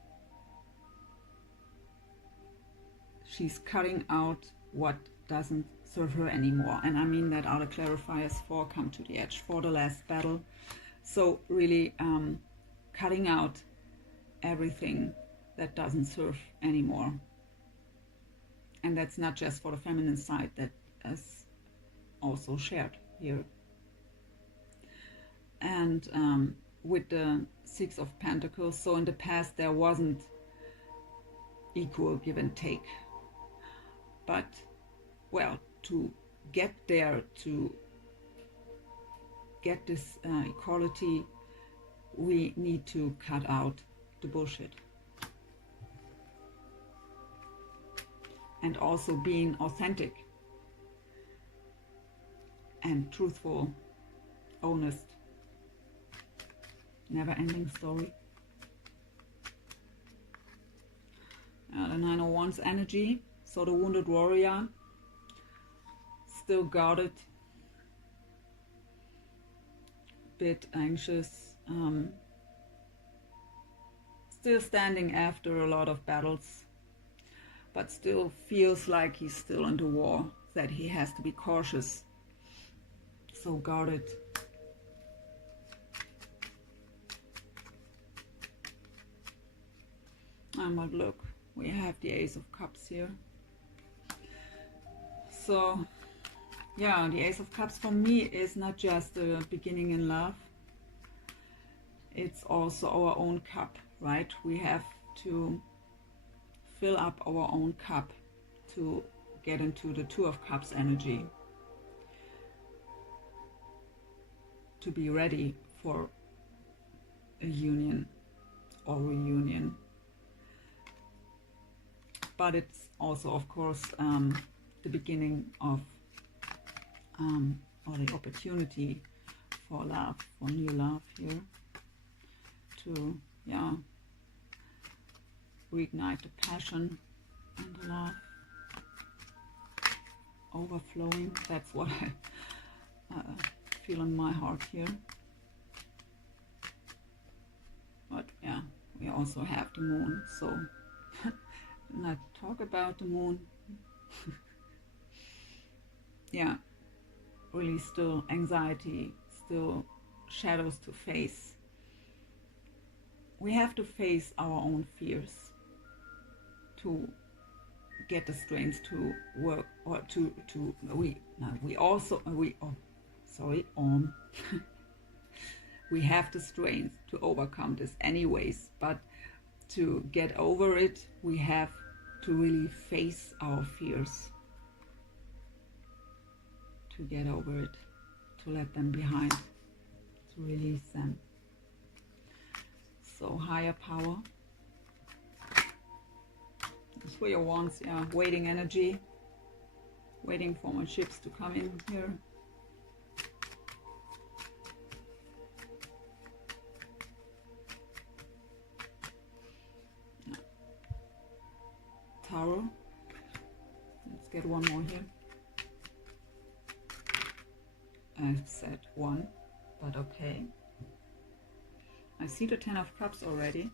She's cutting out what doesn't serve her anymore. And I mean that are the clarifiers for Come to the Edge, for the last battle. So really cutting out everything that doesn't serve anymore. And that's not just for the feminine side, that is also shared here. And with the Six of Pentacles, so in the past there wasn't equal give and take. But, well, to get there, to get this equality, we need to cut out the bullshit. And also being authentic and truthful, honest, never-ending story. The Nine of Wands energy. So the wounded warrior, still guarded, bit anxious, still standing after a lot of battles, but still feels like he's still in the war, that he has to be cautious, so guarded. But look, we have the Ace of Cups here. So, yeah, the Ace of Cups for me is not just the beginning in love. It's also our own cup, right? We have to fill up our own cup to get into the Two of Cups energy, to be ready for a union or reunion. But it's also, of course, the beginning of or the opportunity for love, for new love here, to, yeah, reignite the passion and the love overflowing. That's what I feel in my heart here. But yeah, we also have the moon, so not talk about the moon. Yeah, really still anxiety, still shadows to face. We have to face our own fears to get the strength to work, or we sorry, we have the strength to overcome this anyways, but to get over it, we have to really face our fears, to get over it, to let them behind, to release them. So higher power, Three of Wands, yeah, waiting energy, waiting for my ships to come in here. Tower, let's get one more here. I've said one, but okay. I see the Ten of Cups already.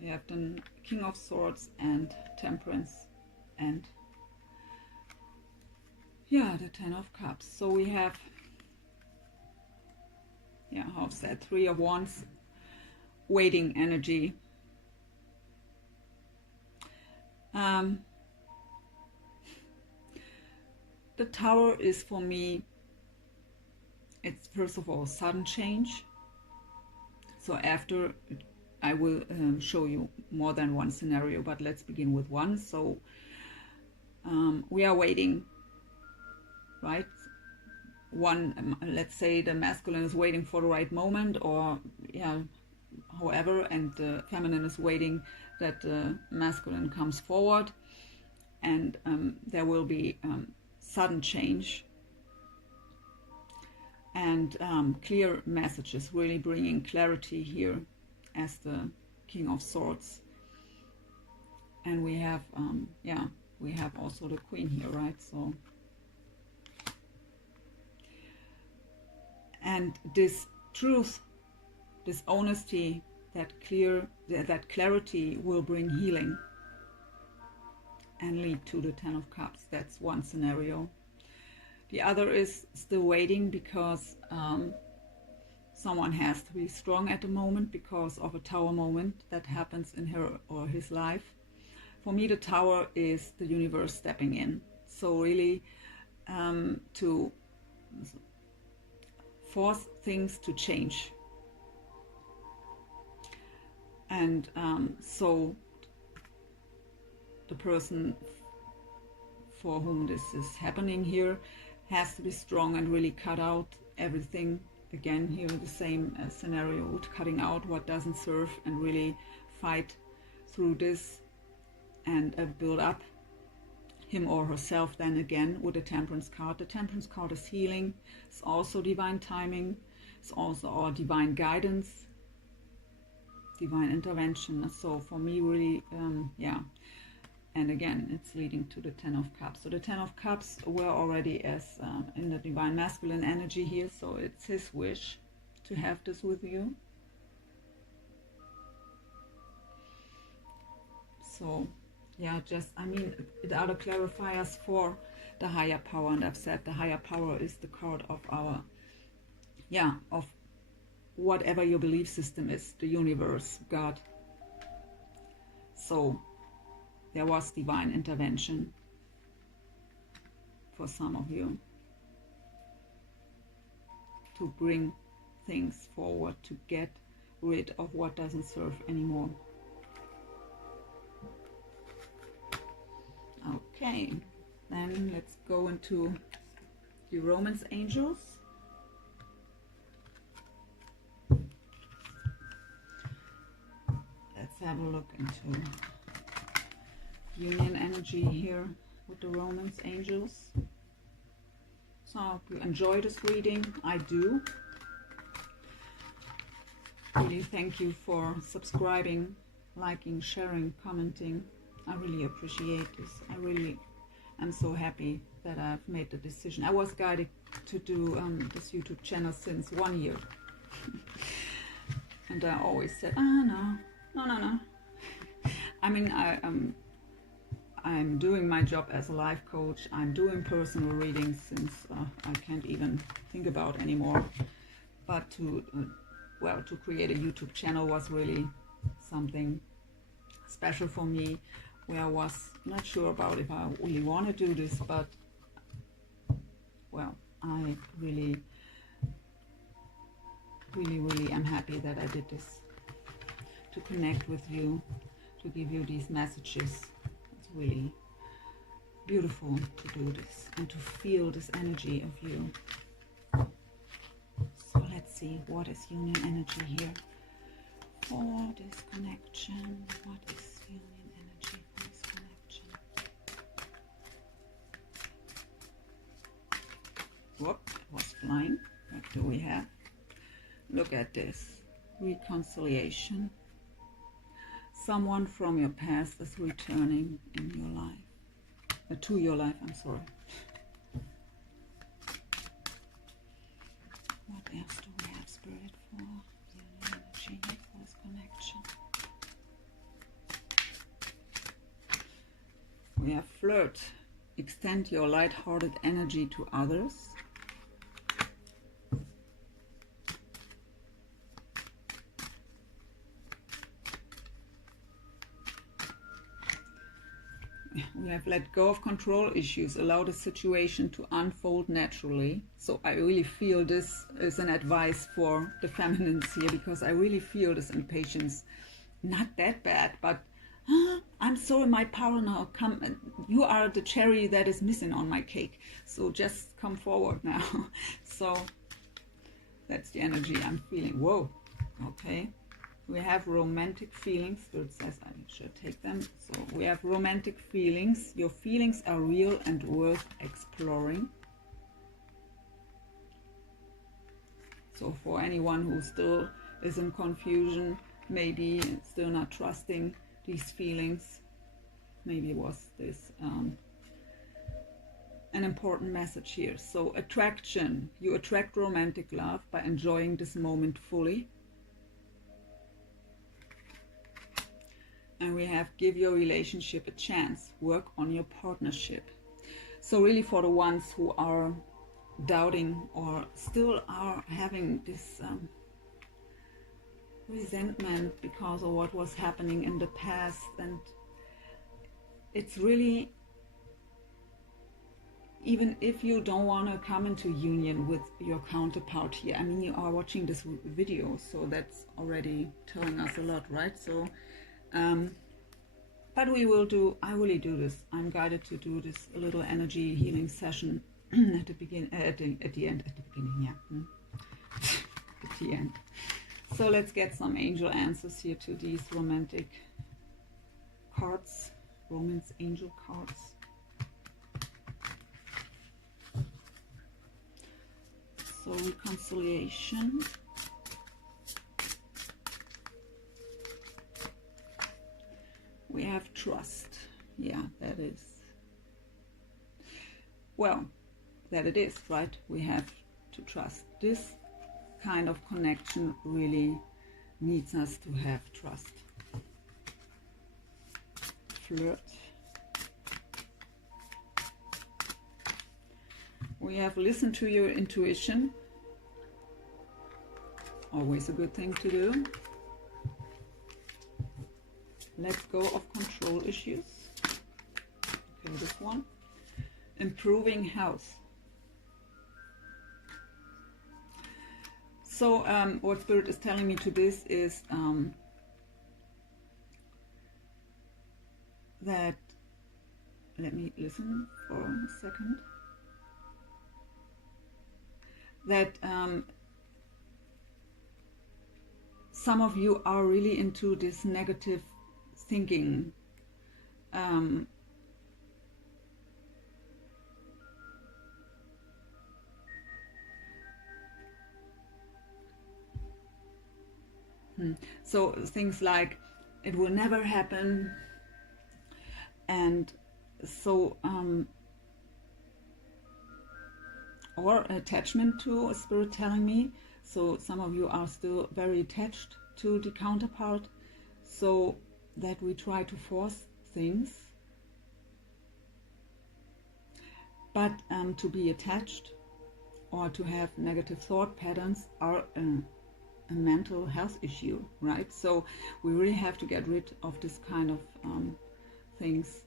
We have the King of Swords and Temperance, and yeah, the Ten of Cups. So we have, yeah, how's that? Three of Wands, waiting energy. The Tower is for me, it's first of all sudden change. So after, I will show you more than one scenario, but let's begin with one. So we are waiting, right? One, let's say the masculine is waiting for the right moment, or yeah, however, and the feminine is waiting that the masculine comes forward, and there will be sudden change and clear messages, really bringing clarity here as the King of Swords. And we have yeah, we have also the Queen here, right? So, and this truth, this honesty, that clarity will bring healing and lead to the Ten of Cups. That's one scenario. The other is still waiting because someone has to be strong at the moment because of a Tower moment that happens in her or his life. For me, the Tower is the universe stepping in. So really to force things to change. And so the person for whom this is happening here has to be strong and really cut out everything. Again, here the same scenario, cutting out what doesn't serve and really fight through this and build up him or herself then again with the Temperance card. The Temperance card is healing. It's also divine timing. It's also our divine guidance, divine intervention. So for me, really, yeah. And again, it's leading to the Ten of Cups. So the Ten of Cups were already as in the divine masculine energy here. So it's his wish to have this with you. So yeah, just, I mean, the other clarifiers for the higher power. And I've said the higher power is the card of our, yeah, of whatever your belief system is, the universe, God. So there was divine intervention for some of you to bring things forward, to get rid of what doesn't serve anymore. Okay, then let's go into the Romance Angels. Let's have a look into union energy here with the Romance Angels. So I hope you enjoy this reading. I do. Really thank you for subscribing, liking, sharing, commenting. I really appreciate this. I really am so happy that I've made the decision. I was guided to do this YouTube channel since 1 year. And I always said, no. I mean, I'm doing my job as a life coach. I'm doing personal readings since I can't even think about anymore. But to create a YouTube channel was really something special for me, where I was not sure about if I really want to do this, but well, I really am happy that I did this, to connect with you, to give you these messages. It's really beautiful to do this and to feel this energy of you. So let's see, what is union energy here for this connection? What is union energy for this connection? Whoop, it was flying. What do we have? Look at this. Reconciliation. Someone from your past is returning in your life. To your life, I'm sorry. What else do we have, Spirit, for union energy for this connection? We have flirt. Extend your light-hearted energy to others. We have let go of control issues, allow the situation to unfold naturally. So I really feel this is an advice for the feminines here, because I really feel this impatience. Not that bad, but I'm so in my power now. Come, you are the cherry that is missing on my cake. So just come forward now. So that's the energy I'm feeling. Whoa, okay. We have romantic feelings. Spirit says I should take them. So we have romantic feelings. Your feelings are real and worth exploring. So for anyone who still is in confusion, maybe still not trusting these feelings, maybe was this an important message here. So attraction. You attract romantic love by enjoying this moment fully. And we have give your relationship a chance, work on your partnership. So really for the ones who are doubting or still are having this resentment because of what was happening in the past, and it's really, even if you don't want to come into union with your counterpart here, I mean, you are watching this video, so that's already telling us a lot, right? So but I really do this. I'm guided to do this little energy healing session at the beginning, at the end, yeah, at the end. So let's get some angel answers here to these romantic cards, romance angel cards. So reconciliation. We have trust. Yeah, that is. Well, that it is, right? We have to trust. This kind of connection really needs us to have trust. Flirt. We have listen to your intuition. Always a good thing to do. Let go of control issues. Okay, this one. Improving health. So what Spirit is telling me to this is that, let me listen for a second, that some of you are really into this negative thinking. So things like it will never happen, and so or attachment to a spirit telling me. So some of you are still very attached to the counterpart, so that we try to force things. But to be attached or to have negative thought patterns are a mental health issue, right? So we really have to get rid of this kind of things,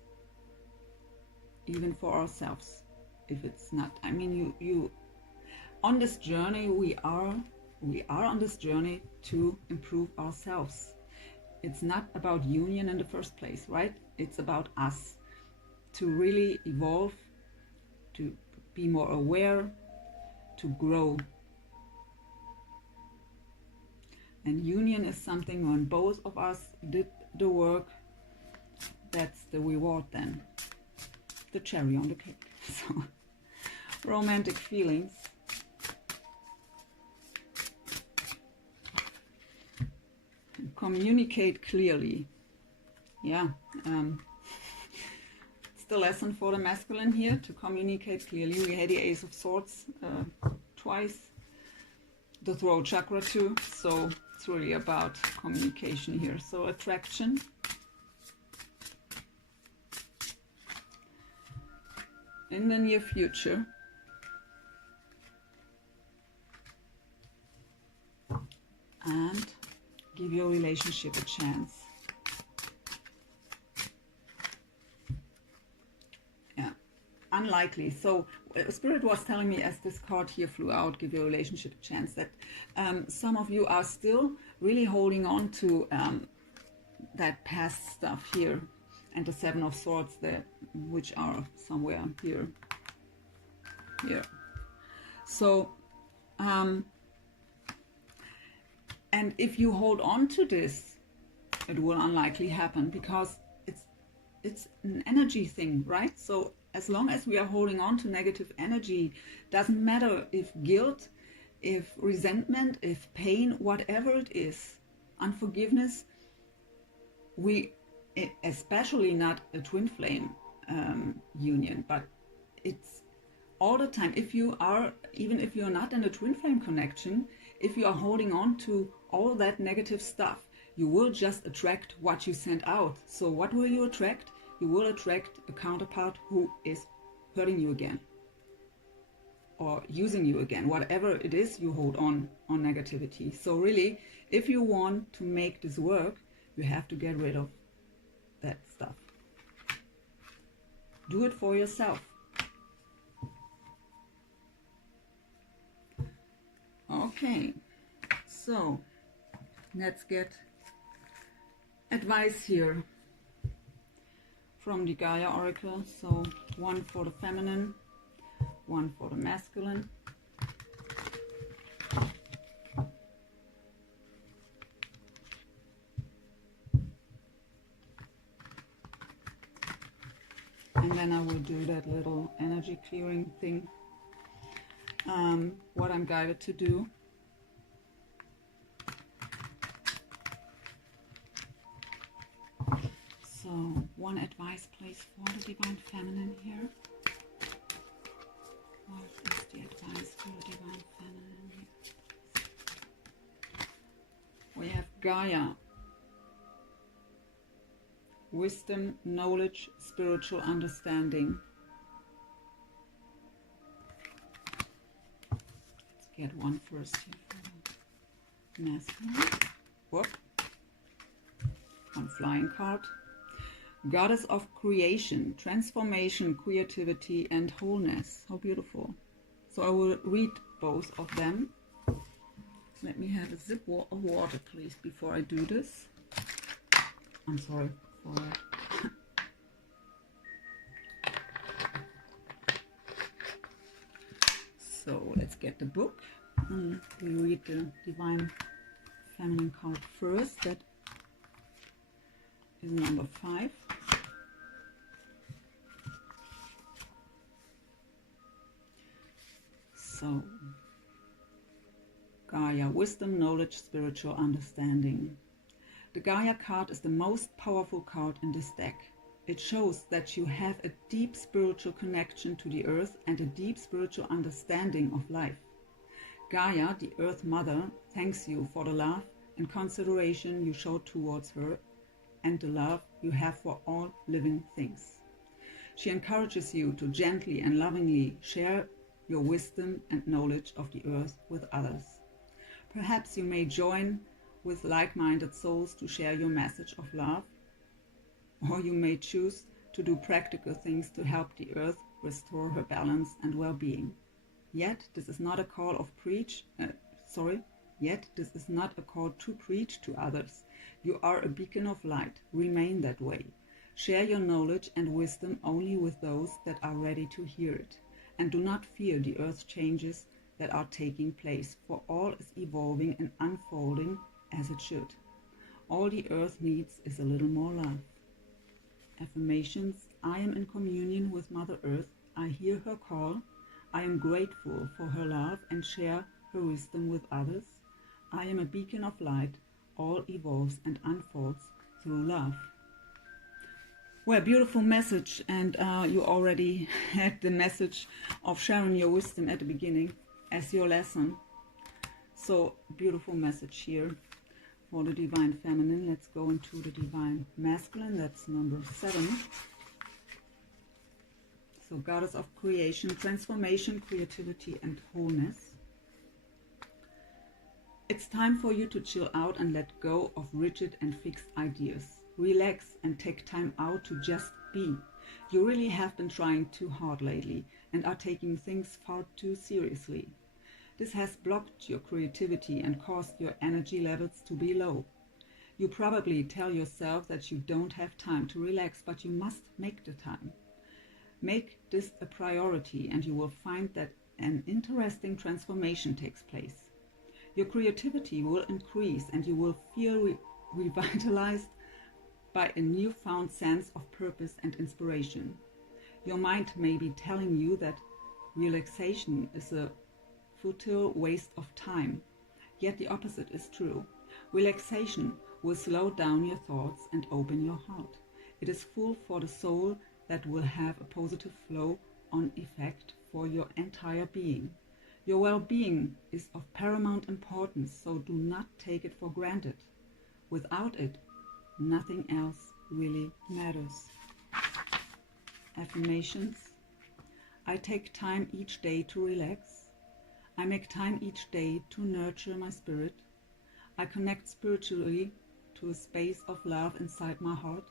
even for ourselves. If it's not, I mean, you on this journey, we are on this journey to improve ourselves. It's not about union in the first place, right? It's about us to really evolve, to be more aware, to grow. And union is something when both of us did the work, that's the reward then. The cherry on the cake. So, romantic feelings. Communicate clearly. Yeah, it's the lesson for the masculine here, to communicate clearly. We had the Ace of Swords twice, the throat chakra too, so it's really about communication here. So attraction. In the near future. And give your relationship a chance. Yeah, unlikely. So Spirit was telling me as this card here flew out, give your relationship a chance, that some of you are still really holding on to that past stuff here, and the Seven of Swords there, which are somewhere here. So and if you hold on to this, it will unlikely happen, because it's an energy thing, right? So as long as we are holding on to negative energy, doesn't matter if guilt, if resentment, if pain, whatever it is, unforgiveness, we, especially not a twin flame union, but it's all the time. If you are, even if you're not in a twin flame connection, if you are holding on to all that negative stuff, you will just attract what you send out. So what will you attract? You will attract a counterpart who is hurting you again, or using you again, whatever it is you hold on negativity. So really, if you want to make this work, you have to get rid of that stuff. Do it for yourself. Okay, so let's get advice here from the Gaia Oracle. So one for the feminine, one for the masculine. And then I will do that little energy clearing thing, what I'm guided to do. So one advice, please, for the Divine Feminine here. What is the advice for the Divine Feminine here? We have Gaia. Wisdom, knowledge, spiritual understanding. Let's get one first here for the masculine. Whoop. One flying card. Goddess of creation, transformation, creativity, and wholeness. How beautiful. So I will read both of them. Let me have a sip of water, please, before I do this. I'm sorry for that. So let's get the book. We read the Divine Feminine card first. That is number 5. So, Gaia, wisdom, knowledge, spiritual understanding. The Gaia card is the most powerful card in this deck. It shows that you have a deep spiritual connection to the earth and a deep spiritual understanding of life. Gaia, the Earth Mother, thanks you for the love and consideration you show towards her and the love you have for all living things. She encourages you to gently and lovingly share your wisdom and knowledge of the earth with others. Perhaps you may join with like-minded souls to share your message of love, or you may choose to do practical things to help the earth restore her balance and well-being. Yet this is not a call of Yet this is not a call to preach to others. You are a beacon of light. Remain that way. Share your knowledge and wisdom only with those that are ready to hear it. And do not fear the earth's changes that are taking place, for all is evolving and unfolding as it should. All the earth needs is a little more love. Affirmations. I am in communion with Mother Earth. I hear her call. I am grateful for her love and share her wisdom with others. I am a beacon of light. All evolves and unfolds through love. Well, beautiful message, and you already had the message of sharing your wisdom at the beginning as your lesson. So, beautiful message here for the Divine Feminine. Let's go into the Divine Masculine. That's number 7. So, Goddess of Creation, Transformation, Creativity, and Wholeness. It's time for you to chill out and let go of rigid and fixed ideas. Relax and take time out to just be. You really have been trying too hard lately and are taking things far too seriously. This has blocked your creativity and caused your energy levels to be low. You probably tell yourself that you don't have time to relax, but you must make the time. Make this a priority and you will find that an interesting transformation takes place. Your creativity will increase and you will feel revitalized by a newfound sense of purpose and inspiration. Your mind may be telling you that relaxation is a futile waste of time, yet the opposite is true. Relaxation will slow down your thoughts and open your heart. It is food for the soul that will have a positive flow on effect for your entire being. Your well-being is of paramount importance, so do not take it for granted. Without it, nothing else really matters. Affirmations. I take time each day to relax. I make time each day to nurture my spirit. I connect spiritually to a space of love inside my heart.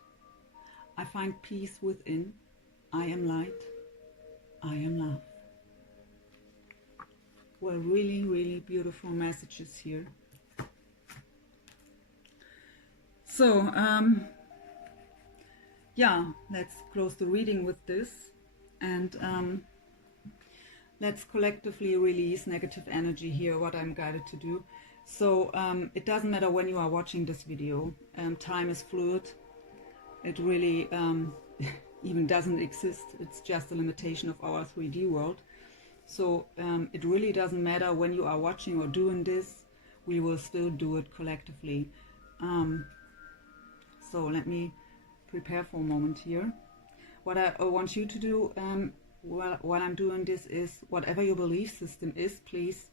I find peace within. I am light. I am love. Well, really, really beautiful messages here. So, yeah, let's close the reading with this, and let's collectively release negative energy here, what I'm guided to do. So, it doesn't matter when you are watching this video. Time is fluid. It really even doesn't exist. It's just a limitation of our 3D world. So it really doesn't matter when you are watching or doing this, we will still do it collectively. So let me prepare for a moment here. What I want you to do while I'm doing this is, whatever your belief system is, please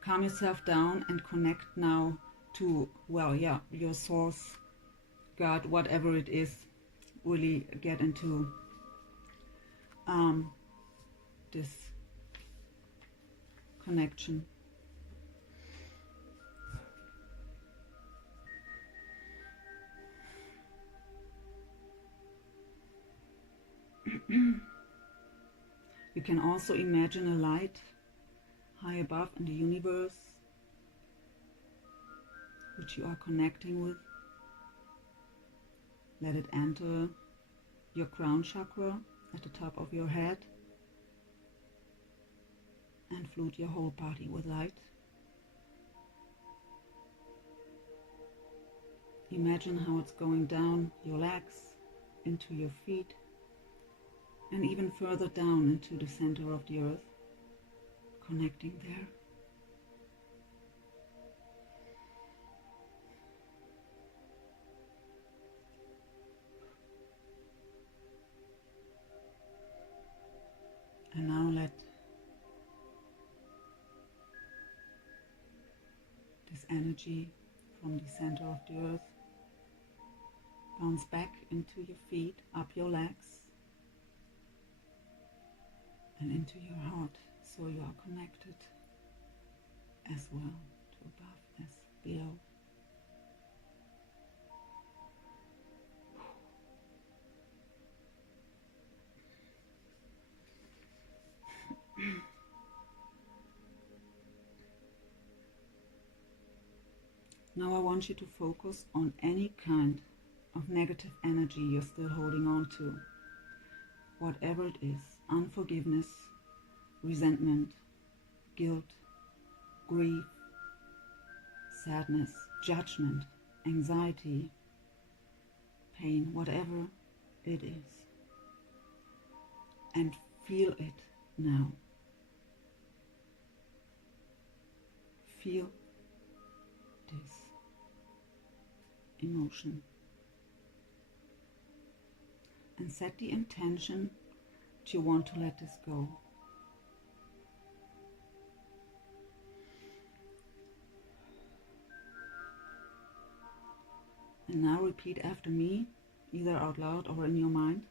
calm yourself down and connect now to, well, yeah, your source, God, whatever it is. Really get into this connection. You can also imagine a light high above in the universe, which you are connecting with. Let it enter your crown chakra at the top of your head and flood your whole body with light. Imagine how it's going down your legs, into your feet, and even further down into the center of the earth, connecting there. And now let this energy from the center of the earth bounce back into your feet, up your legs, and into your heart, so you are connected as well to above as below. Now I want you to focus on any kind of negative energy you're still holding on to. Whatever it is, unforgiveness, resentment, guilt, grief, sadness, judgment, anxiety, pain, whatever it is. And feel it now. Feel this emotion. And set the intention that you want to let this go. And now repeat after me, either out loud or in your mind.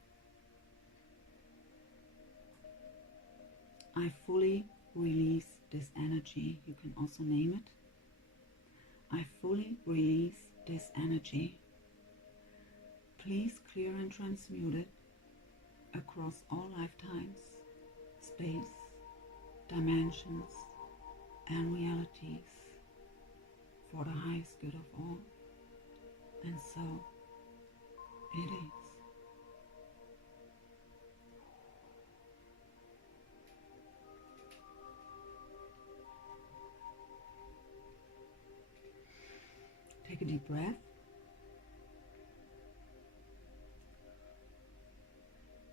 I fully release this energy. You can also name it. I fully release this energy. Please clear and transmute it across all lifetimes, space, dimensions, and realities for the highest good of all. And so it is. Take a deep breath.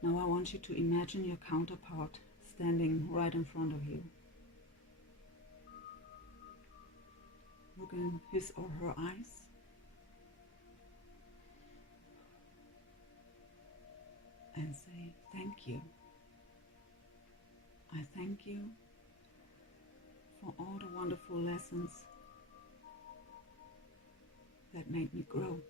Now I want you to imagine your counterpart standing right in front of you. Look in his or her eyes. And say, thank you. I thank you for all the wonderful lessons that made me grow.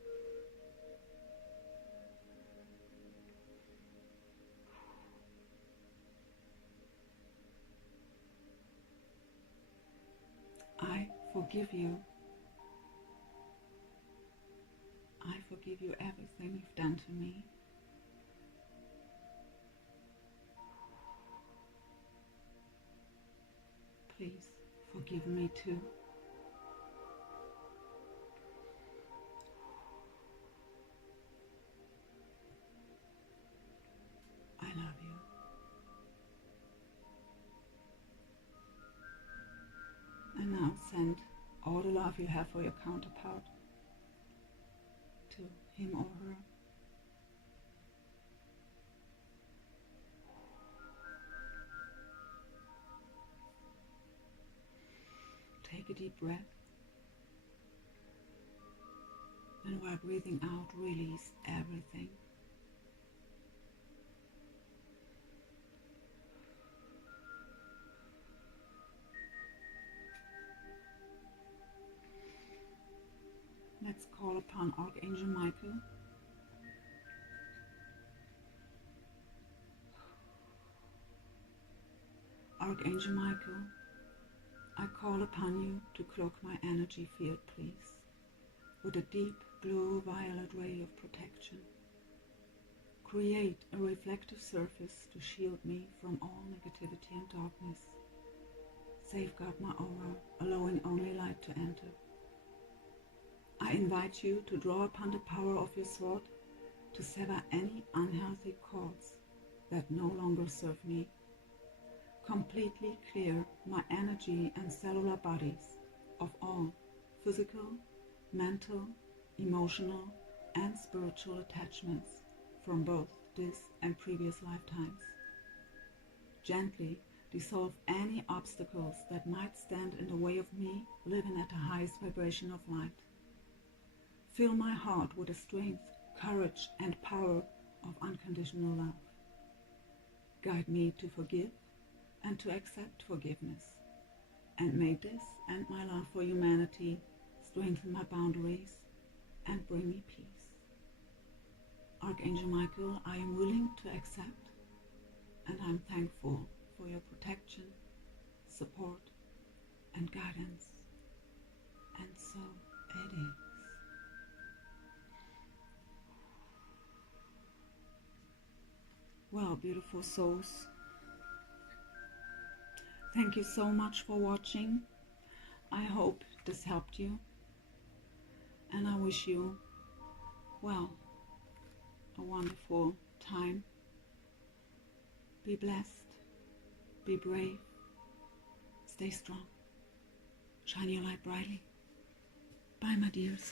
I forgive you. I forgive you everything you've done to me. Please forgive me too. I love you. And now send all the love you have for your counterpart to him or her. Take a deep breath, and while breathing out, release everything. Let's call upon Archangel Michael. Archangel Michael, I call upon you to cloak my energy field, please, with a deep blue-violet ray of protection. Create a reflective surface to shield me from all negativity and darkness. Safeguard my aura, allowing only light to enter. I invite you to draw upon the power of your sword to sever any unhealthy cords that no longer serve me. Completely clear my energy and cellular bodies of all physical, mental, emotional, and spiritual attachments from both this and previous lifetimes. Gently dissolve any obstacles that might stand in the way of me living at the highest vibration of light. Fill my heart with the strength, courage, and power of unconditional love. Guide me to forgive and to accept forgiveness. And may this and my love for humanity strengthen my boundaries and bring me peace. Archangel Michael, I am willing to accept, and I'm thankful for your protection, support, and guidance. And so it is. Well, beautiful souls, thank you so much for watching. I hope this helped you. And I wish you, well, a wonderful time. Be blessed, be brave, stay strong, shine your light brightly. Bye, my dears.